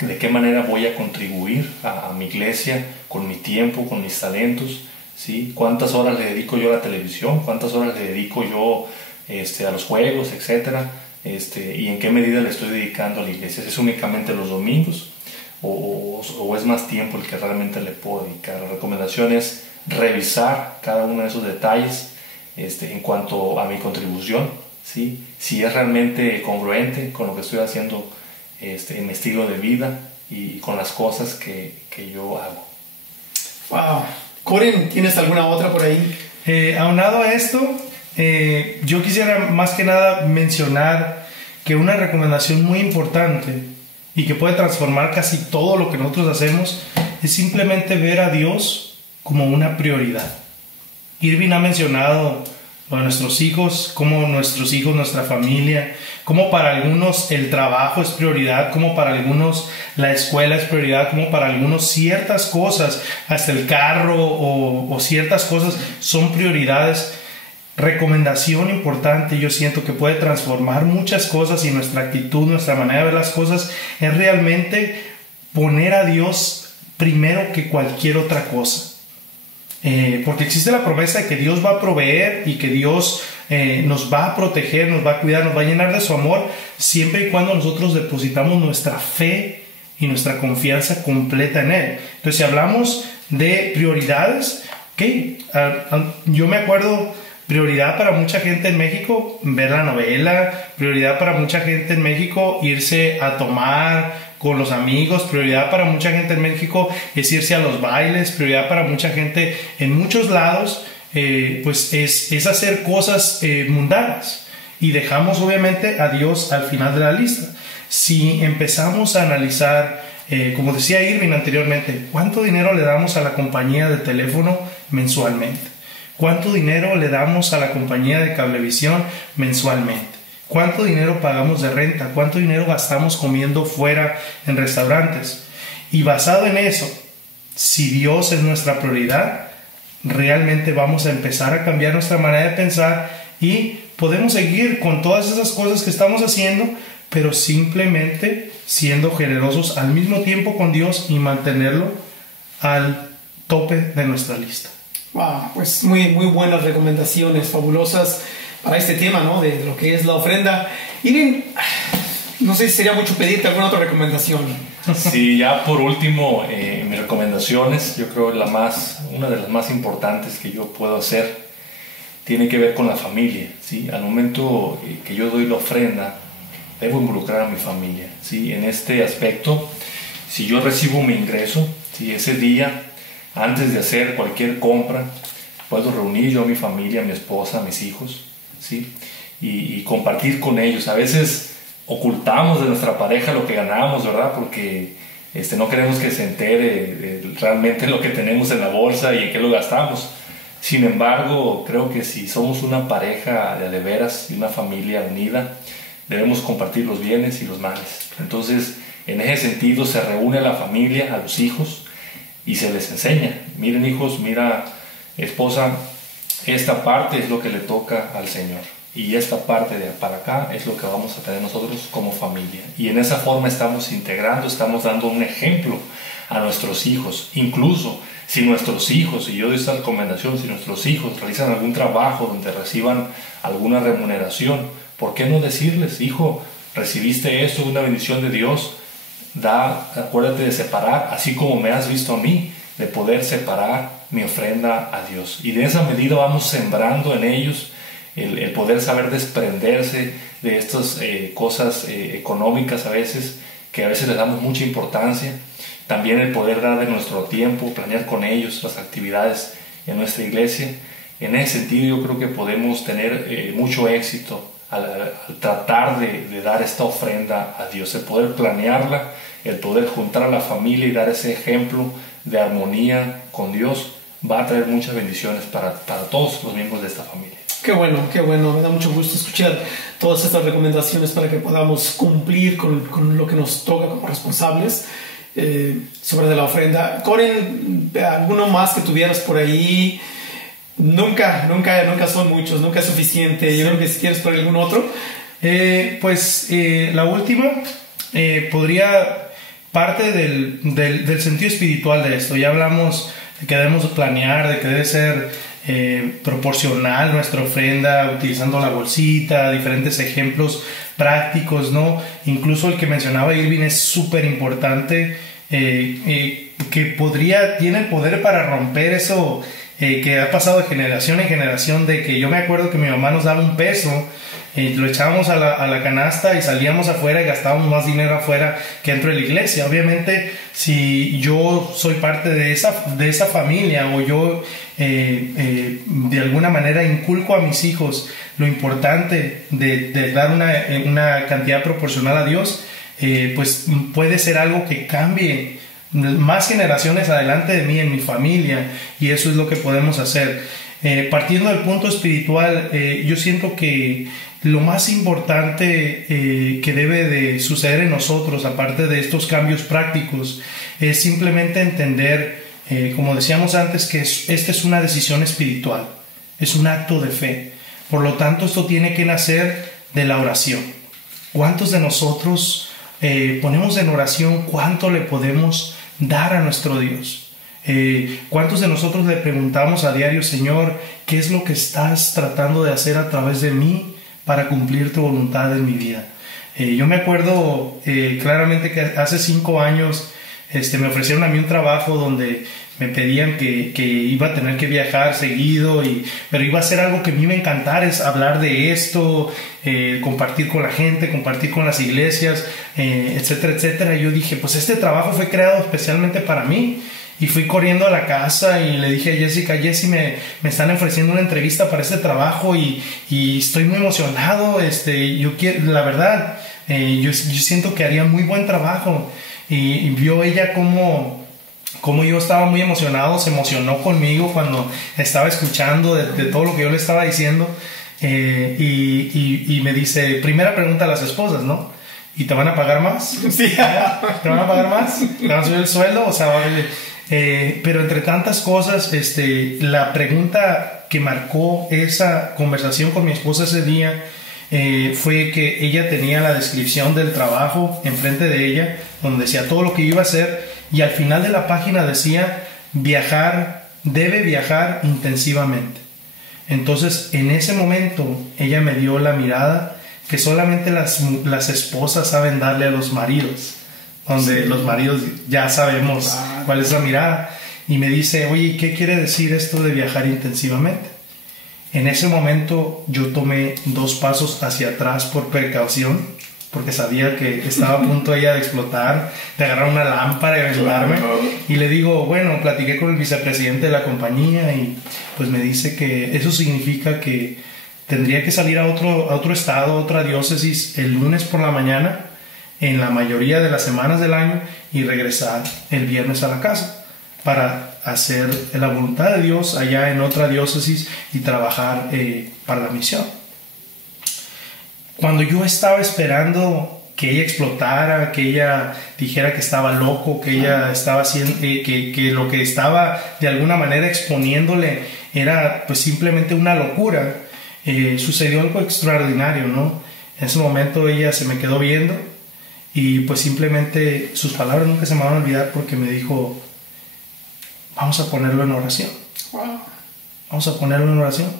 de qué manera voy a contribuir a mi iglesia con mi tiempo, con mis talentos, ¿sí? Cuántas horas le dedico yo a la televisión, cuántas horas le dedico yo a los juegos, etcétera, y en qué medida le estoy dedicando a la iglesia. ¿Es únicamente los domingos o es más tiempo el que realmente le puedo dedicar? La recomendación es revisar cada uno de esos detalles en cuanto a mi contribución, ¿sí? Si es realmente congruente con lo que estoy haciendo en mi estilo de vida y con las cosas que yo hago. Wow. Coren, ¿tienes alguna otra por ahí? Aunado a esto, yo quisiera más que nada mencionar que una recomendación muy importante y que puede transformar casi todo lo que nosotros hacemos es simplemente ver a Dios como una prioridad. Irving ha mencionado a nuestros hijos, como nuestros hijos, nuestra familia, como para algunos el trabajo es prioridad, como para algunos la escuela es prioridad, como para algunos ciertas cosas, hasta el carro o ciertas cosas son prioridades. Recomendación importante, yo siento que puede transformar muchas cosas y nuestra actitud, nuestra manera de ver las cosas es realmente poner a Dios primero que cualquier otra cosa. Porque existe la promesa de que Dios va a proveer y que Dios nos va a proteger, nos va a cuidar, nos va a llenar de su amor, siempre y cuando nosotros depositamos nuestra fe y nuestra confianza completa en Él. Entonces, si hablamos de prioridades, yo me acuerdo, prioridad para mucha gente en México ver la novela, prioridad para mucha gente en México irse a tomar con los amigos, prioridad para mucha gente en México es irse a los bailes, prioridad para mucha gente en muchos lados pues es hacer cosas mundanas y dejamos obviamente a Dios al final de la lista. Si empezamos a analizar, como decía Irving anteriormente, ¿cuánto dinero le damos a la compañía de teléfono mensualmente? ¿Cuánto dinero le damos a la compañía de cablevisión mensualmente? ¿Cuánto dinero pagamos de renta? ¿Cuánto dinero gastamos comiendo fuera en restaurantes? Y basado en eso, si Dios es nuestra prioridad, realmente vamos a empezar a cambiar nuestra manera de pensar y podemos seguir con todas esas cosas que estamos haciendo, pero simplemente siendo generosos al mismo tiempo con Dios y mantenerlo al tope de nuestra lista. Wow, pues muy buenas recomendaciones, fabulosas para este tema, ¿no? De lo que es la ofrenda. Y bien, no sé si sería mucho pedirte alguna otra recomendación. Sí, ya por último, mis recomendaciones, yo creo una de las más importantes que yo puedo hacer tiene que ver con la familia, ¿sí? Al momento que yo doy la ofrenda, debo involucrar a mi familia, ¿sí? En este aspecto, si yo recibo mi ingreso, ¿sí? Ese día, antes de hacer cualquier compra, puedo reunir yo a mi familia, a mi esposa, a mis hijos, ¿sí? Y compartir con ellos. A veces ocultamos de nuestra pareja lo que ganamos, ¿verdad? Porque no queremos que se entere realmente lo que tenemos en la bolsa y en qué lo gastamos. Sin embargo, creo que si somos una pareja de veras y una familia unida, debemos compartir los bienes y los males. Entonces, en ese sentido, se reúne la familia, a los hijos, y se les enseña. Miren, hijos, mira, esposa, esta parte es lo que le toca al Señor. y esta parte de para acá es lo que vamos a tener nosotros como familia. Y en esa forma estamos integrando, estamos dando un ejemplo a nuestros hijos. Incluso si nuestros hijos, y yo doy esta recomendación, si nuestros hijos realizan algún trabajo donde reciban alguna remuneración, ¿por qué no decirles: hijo, recibiste esto, una bendición de Dios, acuérdate de separar, así como me has visto a mí, de poder separar mi ofrenda a Dios? Y de esa medida vamos sembrando en ellos el poder saber desprenderse de estas cosas económicas que a veces les damos mucha importancia. También el poder dar de nuestro tiempo, planear con ellos las actividades en nuestra iglesia. En ese sentido yo creo que podemos tener mucho éxito al tratar de dar esta ofrenda a Dios, el poder planearla, el poder juntar a la familia y dar ese ejemplo de armonía con Dios, va a traer muchas bendiciones para todos los miembros de esta familia. Qué bueno, me da mucho gusto escuchar todas estas recomendaciones para que podamos cumplir con lo que nos toca como responsables sobre de la ofrenda. Coren, ¿alguno más que tuvieras por ahí? Nunca son muchos, nunca es suficiente. Yo creo que si quieres por algún otro. La última podría parte del sentido espiritual de esto. Ya hablamos de que debemos planear, de que debe ser proporcional nuestra ofrenda, utilizando la bolsita, diferentes ejemplos prácticos, ¿no? Incluso el que mencionaba Irving es súper importante, que tiene el poder para romper eso que ha pasado de generación en generación, de que yo me acuerdo que mi mamá nos daba $1, lo echábamos a la canasta y salíamos afuera y gastábamos más dinero afuera que dentro de la iglesia. Obviamente, si yo soy parte de esa familia, o yo de alguna manera inculco a mis hijos lo importante de dar una cantidad proporcional a Dios, pues puede ser algo que cambie más generaciones adelante de mí en mi familia, y eso es lo que podemos hacer. Partiendo del punto espiritual, yo siento que lo más importante que debe de suceder en nosotros, aparte de estos cambios prácticos, es simplemente entender, como decíamos antes, que esta es una decisión espiritual, es un acto de fe. Por lo tanto, esto tiene que nacer de la oración. ¿Cuántos de nosotros ponemos en oración cuánto le podemos dar a nuestro Dios? ¿Cuántos de nosotros le preguntamos a diario: Señor, ¿qué es lo que estás tratando de hacer a través de mí para cumplir tu voluntad en mi vida? Yo me acuerdo claramente que hace 5 años me ofrecieron a mí un trabajo donde me pedían que iba a tener que viajar seguido, pero iba a ser algo que a mí me encantara, es hablar de esto, compartir con la gente, compartir con las iglesias, etcétera, etcétera. Y yo dije, pues este trabajo fue creado especialmente para mí. Y fui corriendo a la casa y le dije a Jessica: Jessy, me están ofreciendo una entrevista para este trabajo y estoy muy emocionado. Yo quiero, la verdad, yo siento que haría muy buen trabajo. Y vio ella como yo estaba muy emocionado, se emocionó conmigo cuando estaba escuchando de todo lo que yo le estaba diciendo. Y me dice: primera pregunta a las esposas, ¿no? ¿Y te van a pagar más? Sí. ¿Te van a pagar más? ¿Te van a subir el sueldo? O sea, pero entre tantas cosas, la pregunta que marcó esa conversación con mi esposa ese día fue que ella tenía la descripción del trabajo enfrente de ella, donde decía todo lo que iba a hacer, y al final de la página decía: debe viajar intensivamente. Entonces, en ese momento, ella me dio la mirada que solamente las esposas saben darle a los maridos, donde los maridos ya sabemos cuál es la mirada, y me dice: oye, ¿qué quiere decir esto de viajar intensivamente? En ese momento yo tomé 2 pasos hacia atrás por precaución, porque sabía que estaba a punto ella de explotar, de agarrar una lámpara y aventarme. Y le digo, bueno, platiqué con el vicepresidente de la compañía y pues me dice que eso significa que tendría que salir a otro estado, a otra diócesis el lunes por la mañana, en la mayoría de las semanas del año, y regresar el viernes a la casa para hacer la voluntad de Dios allá en otra diócesis y trabajar para la misión. Cuando yo estaba esperando que ella explotara, que ella dijera que estaba loco, que ella estaba haciendo, que lo que estaba de alguna manera exponiéndole era pues simplemente una locura, sucedió algo extraordinario, ¿no? En ese momento ella se me quedó viendo y pues simplemente sus palabras nunca se me van a olvidar porque me dijo, vamos a ponerlo en oración. Vamos a ponerlo en oración.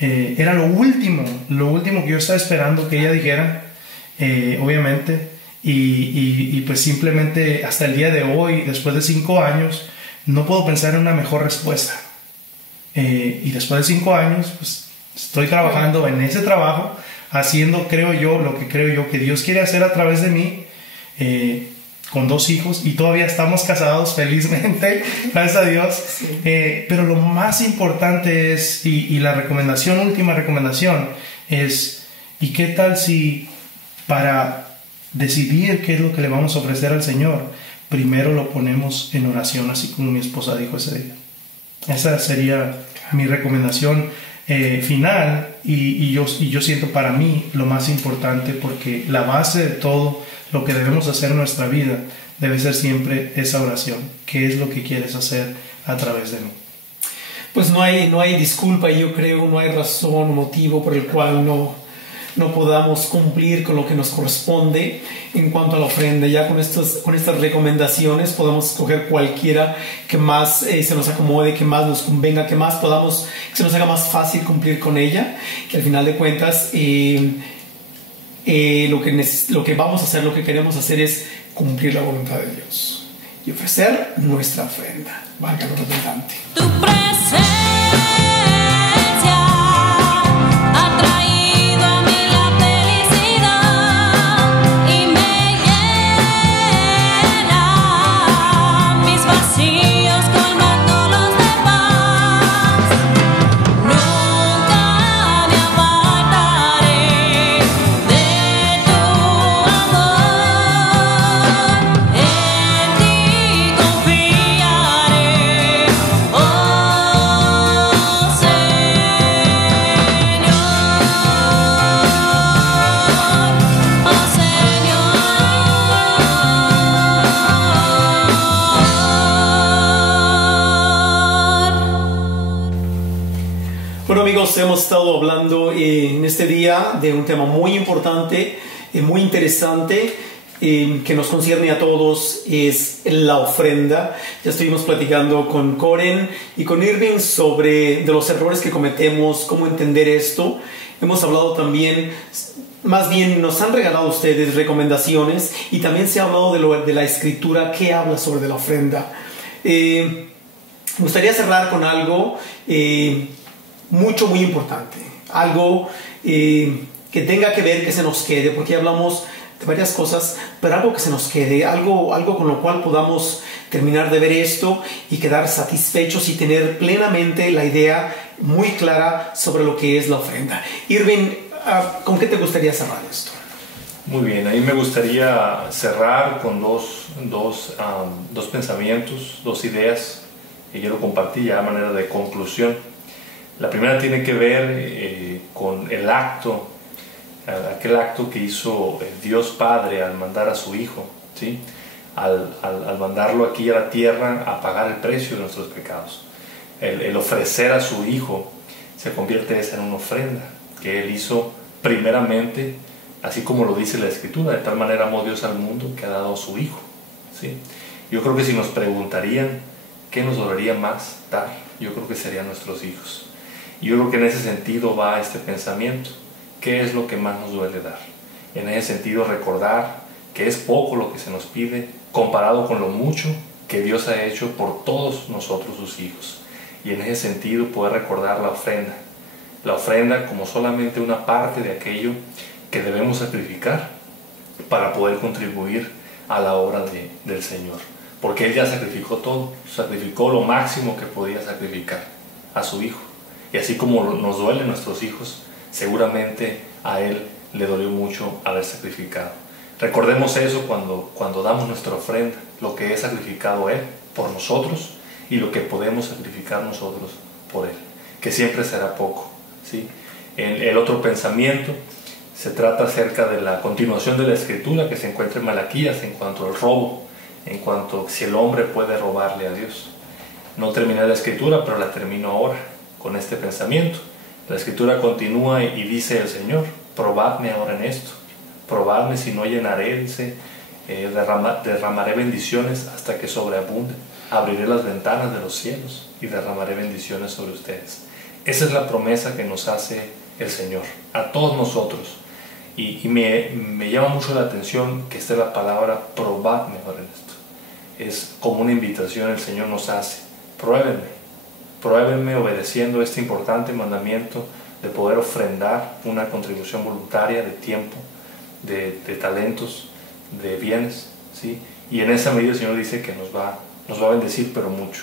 Era lo último que yo estaba esperando que ella dijera, obviamente, y pues simplemente hasta el día de hoy, después de 5 años, no puedo pensar en una mejor respuesta. Y después de 5 años, pues estoy trabajando en ese trabajo, haciendo, creo yo, lo que creo yo que Dios quiere hacer a través de mí, con 2 hijos, y todavía estamos casados felizmente, gracias a Dios. Sí. Pero lo más importante es, y la recomendación, última recomendación, es, ¿y qué tal si para decidir qué es lo que le vamos a ofrecer al Señor, primero lo ponemos en oración, así como mi esposa dijo ese día? Esa sería mi recomendación final, y yo siento para mí lo más importante, porque la base de todo lo que debemos hacer en nuestra vida debe ser siempre esa oración. ¿Qué es lo que quieres hacer a través de mí? Pues no hay disculpa, yo creo, no hay razón o motivo por el cual no podamos cumplir con lo que nos corresponde en cuanto a la ofrenda. Ya con estas recomendaciones podemos escoger cualquiera que más se nos acomode, que más nos convenga, que se nos haga más fácil cumplir con ella, que al final de cuentas lo que vamos a hacer, lo que queremos hacer es cumplir la voluntad de Dios y ofrecer nuestra ofrenda, valga lo redundante. Tu presencia ha traído a mí la felicidad y me llena mis vacíos colmándolos de paz. Nunca me apartaré de tu amor, en ti confiaré, oh Bueno amigos, hemos estado hablando en este día de un tema muy importante, muy interesante, que nos concierne a todos, es la ofrenda. Ya estuvimos platicando con Coren y con Irving sobre de los errores que cometemos, cómo entender esto. Hemos hablado también, más bien nos han regalado ustedes recomendaciones, y también se ha hablado de la escritura que habla sobre la ofrenda. Me gustaría cerrar con algo muy importante, algo que tenga que ver, que se nos quede, porque ya hablamos de varias cosas, pero algo que se nos quede, algo con lo cual podamos terminar de ver esto y quedar satisfechos y tener plenamente la idea muy clara sobre lo que es la ofrenda. Irving, ¿con qué te gustaría cerrar esto? Muy bien, a mí me gustaría cerrar con dos pensamientos, 2 ideas que quiero compartir ya a manera de conclusión. La primera tiene que ver con el acto, aquel acto que hizo Dios Padre al mandar a su Hijo, ¿sí? Al mandarlo aquí a la tierra a pagar el precio de nuestros pecados. El ofrecer a su Hijo se convierte en una ofrenda que Él hizo primeramente, así como lo dice la Escritura: de tal manera amó Dios al mundo que ha dado a su Hijo, ¿sí? Yo creo que si nos preguntarían qué nos dolería más dar, yo creo que serían nuestros hijos. Y yo creo que en ese sentido va este pensamiento. ¿Qué es lo que más nos duele dar? En ese sentido, recordar que es poco lo que se nos pide comparado con lo mucho que Dios ha hecho por todos nosotros, sus hijos. Y en ese sentido, poder recordar la ofrenda como solamente una parte de aquello que debemos sacrificar para poder contribuir a la obra del Señor. Porque Él ya sacrificó todo, sacrificó lo máximo que podía sacrificar, a su Hijo. Y así como nos duelen nuestros hijos, seguramente a Él le dolió mucho haber sacrificado. Recordemos eso cuando damos nuestra ofrenda, lo que es sacrificado Él por nosotros y lo que podemos sacrificar nosotros por Él, que siempre será poco, ¿sí? El otro pensamiento se trata acerca de la continuación de la Escritura que se encuentra en Malaquías en cuanto al robo, en cuanto a si el hombre puede robarle a Dios. No terminé la Escritura, pero la termino ahora con este pensamiento. La escritura continúa y dice el Señor: probadme ahora en esto, probadme si no llenaré, dice, derramaré bendiciones hasta que sobreabunde, abriré las ventanas de los cielos y derramaré bendiciones sobre ustedes. Esa es la promesa que nos hace el Señor a todos nosotros. Y me llama mucho la atención que esté la palabra probadme ahora en esto. Es como una invitación el Señor nos hace: pruébenme obedeciendo este importante mandamiento de poder ofrendar una contribución voluntaria de tiempo, de talentos, de bienes, ¿sí? Y en esa medida el Señor dice que nos va a bendecir, pero mucho.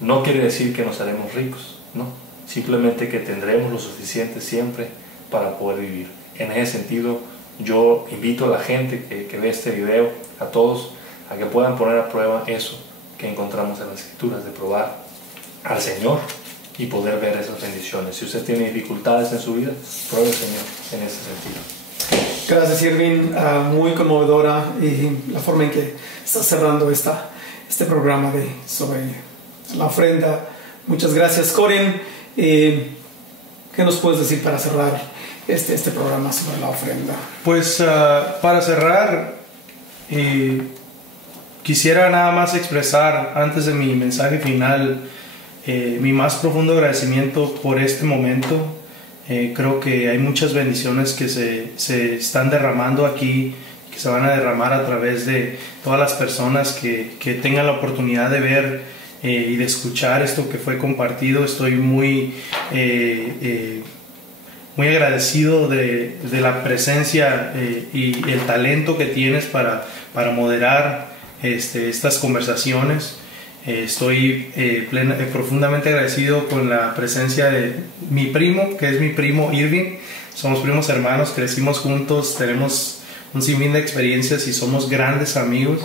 No quiere decir que nos haremos ricos, no, simplemente que tendremos lo suficiente siempre para poder vivir. En ese sentido, yo invito a la gente que ve este video, a todos, a que puedan poner a prueba eso que encontramos en las Escrituras, de probar al Señor y poder ver esas bendiciones. Si usted tiene dificultades en su vida, pruebe al Señor en ese sentido. Gracias, Irving. Muy conmovedora y la forma en que está cerrando este programa sobre la ofrenda. Muchas gracias, Coren. ¿Qué nos puedes decir para cerrar este programa sobre la ofrenda? Pues para cerrar, quisiera nada más expresar, antes de mi mensaje final, mi más profundo agradecimiento por este momento. Creo que hay muchas bendiciones que se están derramando aquí, que se van a derramar a través de todas las personas que tengan la oportunidad de ver y de escuchar esto que fue compartido. Estoy muy agradecido de la presencia y el talento que tienes para moderar estas conversaciones. Estoy profundamente agradecido con la presencia de mi primo, que es mi primo Irving. Somos primos hermanos, crecimos juntos, tenemos un sinfín de experiencias y somos grandes amigos.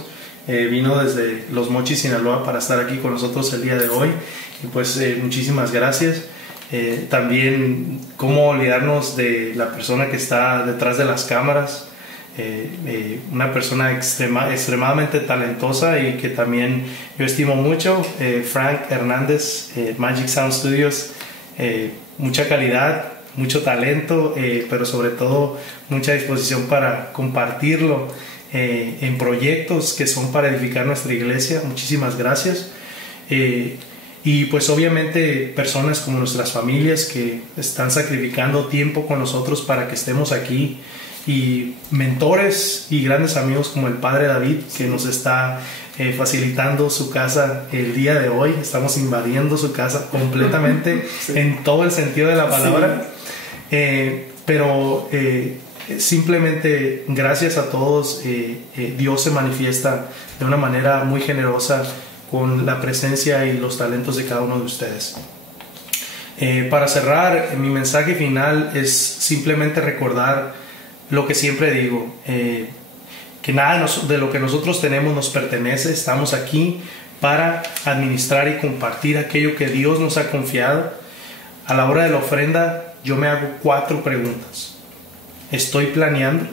Vino desde Los Mochis, Sinaloa, para estar aquí con nosotros el día de hoy. Y pues muchísimas gracias. También, cómo olvidarnos de la persona que está detrás de las cámaras. Una persona extremadamente talentosa y que también yo estimo mucho, Frank Hernández, Magic Sound Studios. Mucha calidad, mucho talento, pero sobre todo mucha disposición para compartirlo en proyectos que son para edificar nuestra iglesia. Muchísimas gracias. Y pues obviamente personas como nuestras familias que están sacrificando tiempo con nosotros para que estemos aquí, y mentores y grandes amigos como el Padre David, que nos está facilitando su casa el día de hoy. Estamos invadiendo su casa completamente, sí, en todo el sentido de la palabra. Sí. Pero simplemente gracias a todos. Dios se manifiesta de una manera muy generosa con la presencia y los talentos de cada uno de ustedes. Para cerrar, mi mensaje final es simplemente recordar lo que siempre digo, que nada de lo que nosotros tenemos nos pertenece. Estamos aquí para administrar y compartir aquello que Dios nos ha confiado. A la hora de la ofrenda, yo me hago 4 preguntas. ¿Estoy planeando?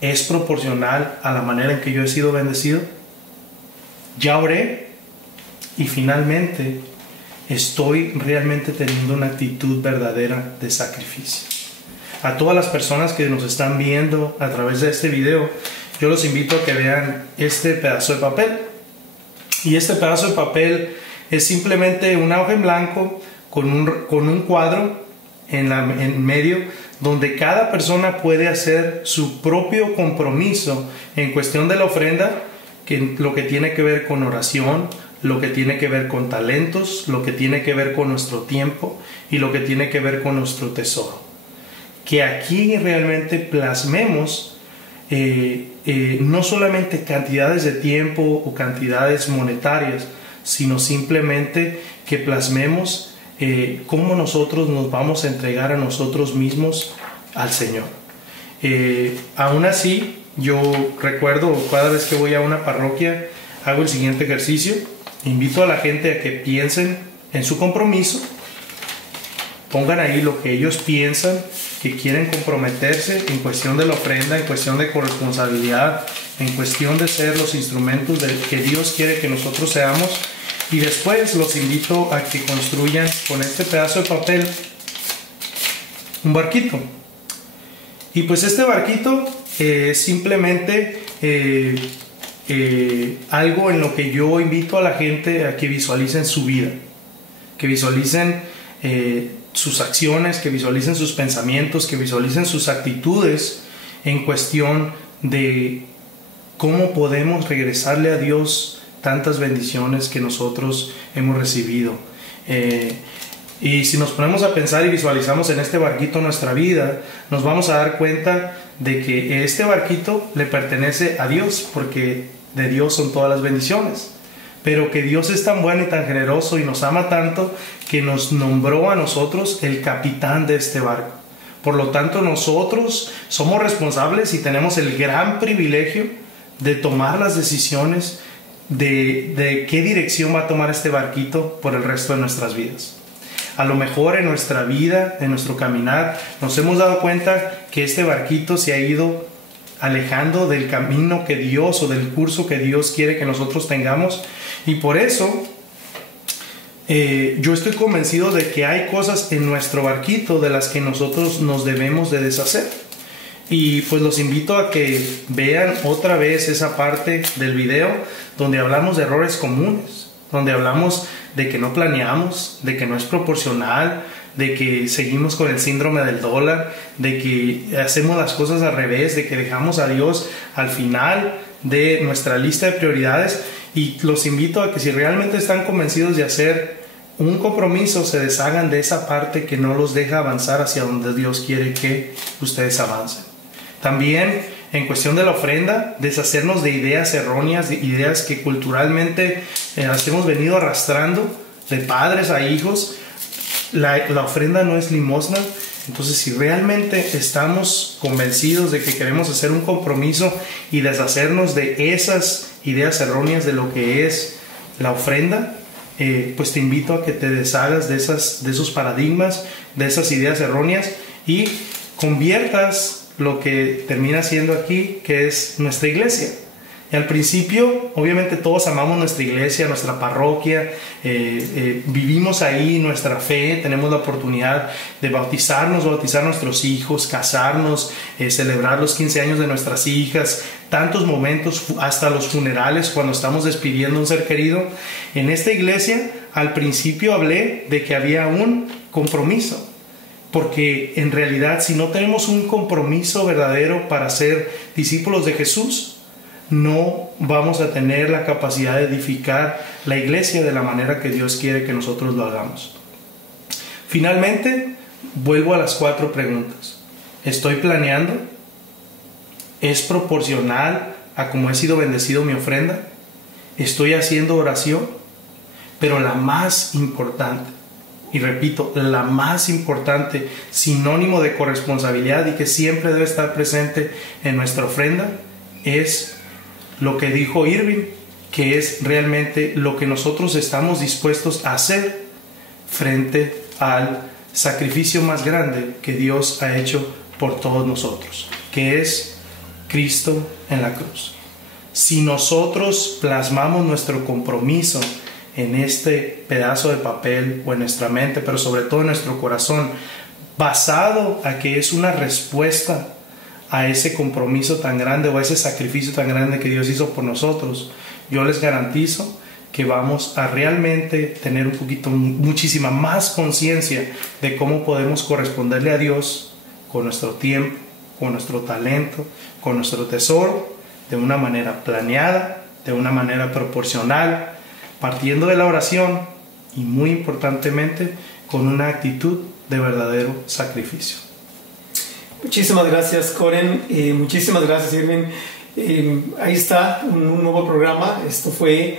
¿Es proporcional a la manera en que yo he sido bendecido? ¿Ya oré? Y finalmente, ¿estoy realmente teniendo una actitud verdadera de sacrificio? A todas las personas que nos están viendo a través de este video, yo los invito a que vean este pedazo de papel. Y este pedazo de papel es simplemente una hoja en blanco con un cuadro en medio, donde cada persona puede hacer su propio compromiso en cuestión de la ofrenda, lo que tiene que ver con oración, lo que tiene que ver con talentos, lo que tiene que ver con nuestro tiempo y lo que tiene que ver con nuestro tesoro. Que aquí realmente plasmemos no solamente cantidades de tiempo o cantidades monetarias, sino simplemente que plasmemos cómo nosotros nos vamos a entregar a nosotros mismos al Señor. Aún así, yo recuerdo cada vez que voy a una parroquia, hago el siguiente ejercicio. Invito a la gente a que piensen en su compromiso. Pongan ahí lo que ellos piensan que quieren comprometerse en cuestión de la ofrenda, en cuestión de corresponsabilidad, en cuestión de ser los instrumentos que Dios quiere que nosotros seamos. Y después los invito a que construyan con este pedazo de papel un barquito. Y pues este barquito es simplemente algo en lo que yo invito a la gente a que visualicen su vida, que visualicen sus acciones, que visualicen sus pensamientos, que visualicen sus actitudes en cuestión de cómo podemos regresarle a Dios tantas bendiciones que nosotros hemos recibido. Y si nos ponemos a pensar y visualizamos en este barquito nuestra vida, nos vamos a dar cuenta de que este barquito le pertenece a Dios, porque de Dios son todas las bendiciones. Pero que Dios es tan bueno y tan generoso y nos ama tanto que nos nombró a nosotros el capitán de este barco. Por lo tanto, nosotros somos responsables y tenemos el gran privilegio de tomar las decisiones de qué dirección va a tomar este barquito por el resto de nuestras vidas. A lo mejor en nuestra vida, en nuestro caminar, nos hemos dado cuenta que este barquito se ha ido alejando del camino que Dios o del curso que Dios quiere que nosotros tengamos, y por eso yo estoy convencido de que hay cosas en nuestro barquito de las que nosotros nos debemos de deshacer. Y pues los invito a que vean otra vez esa parte del video donde hablamos de errores comunes, donde hablamos de que no planeamos, de que no es proporcional, de que seguimos con el síndrome del dólar, de que hacemos las cosas al revés, de que dejamos a Dios al final de nuestra lista de prioridades. Y los invito a que si realmente están convencidos de hacer un compromiso, se deshagan de esa parte que no los deja avanzar hacia donde Dios quiere que ustedes avancen. También en cuestión de la ofrenda, deshacernos de ideas erróneas, de ideas que culturalmente las hemos venido arrastrando de padres a hijos. La ofrenda no es limosna. Entonces, si realmente estamos convencidos de que queremos hacer un compromiso y deshacernos de esas ideas erróneas de lo que es la ofrenda, pues te invito a que te deshagas de esos paradigmas, de esas ideas erróneas, y conviertas lo que termina siendo aquí, que es nuestra iglesia. Y al principio, obviamente todos amamos nuestra iglesia, nuestra parroquia, vivimos ahí nuestra fe, tenemos la oportunidad de bautizar nuestros hijos, casarnos, celebrar los 15 años de nuestras hijas, tantos momentos, hasta los funerales cuando estamos despidiendo a un ser querido. En esta iglesia, al principio hablé de que había un compromiso. Porque en realidad, si no tenemos un compromiso verdadero para ser discípulos de Jesús, no vamos a tener la capacidad de edificar la iglesia de la manera que Dios quiere que nosotros lo hagamos. Finalmente, vuelvo a las 4 preguntas. ¿Estoy planeando? ¿Es proporcional a cómo he sido bendecido mi ofrenda? ¿Estoy haciendo oración? Pero la más importante, y repito, la más importante, sinónimo de corresponsabilidad y que siempre debe estar presente en nuestra ofrenda, es lo que dijo Irving, que es realmente lo que nosotros estamos dispuestos a hacer frente al sacrificio más grande que Dios ha hecho por todos nosotros, que es Cristo en la cruz. Si nosotros plasmamos nuestro compromiso en este pedazo de papel o en nuestra mente, pero sobre todo en nuestro corazón, basado a que es una respuesta a ese compromiso tan grande o a ese sacrificio tan grande que Dios hizo por nosotros, yo les garantizo que vamos a realmente tener muchísima más conciencia de cómo podemos corresponderle a Dios con nuestro tiempo, con nuestro talento, con nuestro tesoro, de una manera planeada, de una manera proporcional, partiendo de la oración y muy importantemente con una actitud de verdadero sacrificio. Muchísimas gracias, Coren. Muchísimas gracias, Irving. Ahí está un nuevo programa. Esto fue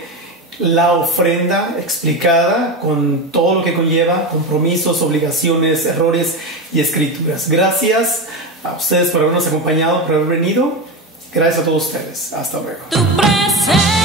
la ofrenda explicada con todo lo que conlleva, compromisos, obligaciones, errores y escrituras. Gracias a ustedes por habernos acompañado, por haber venido. Gracias a todos ustedes. Hasta luego. Tu presencia.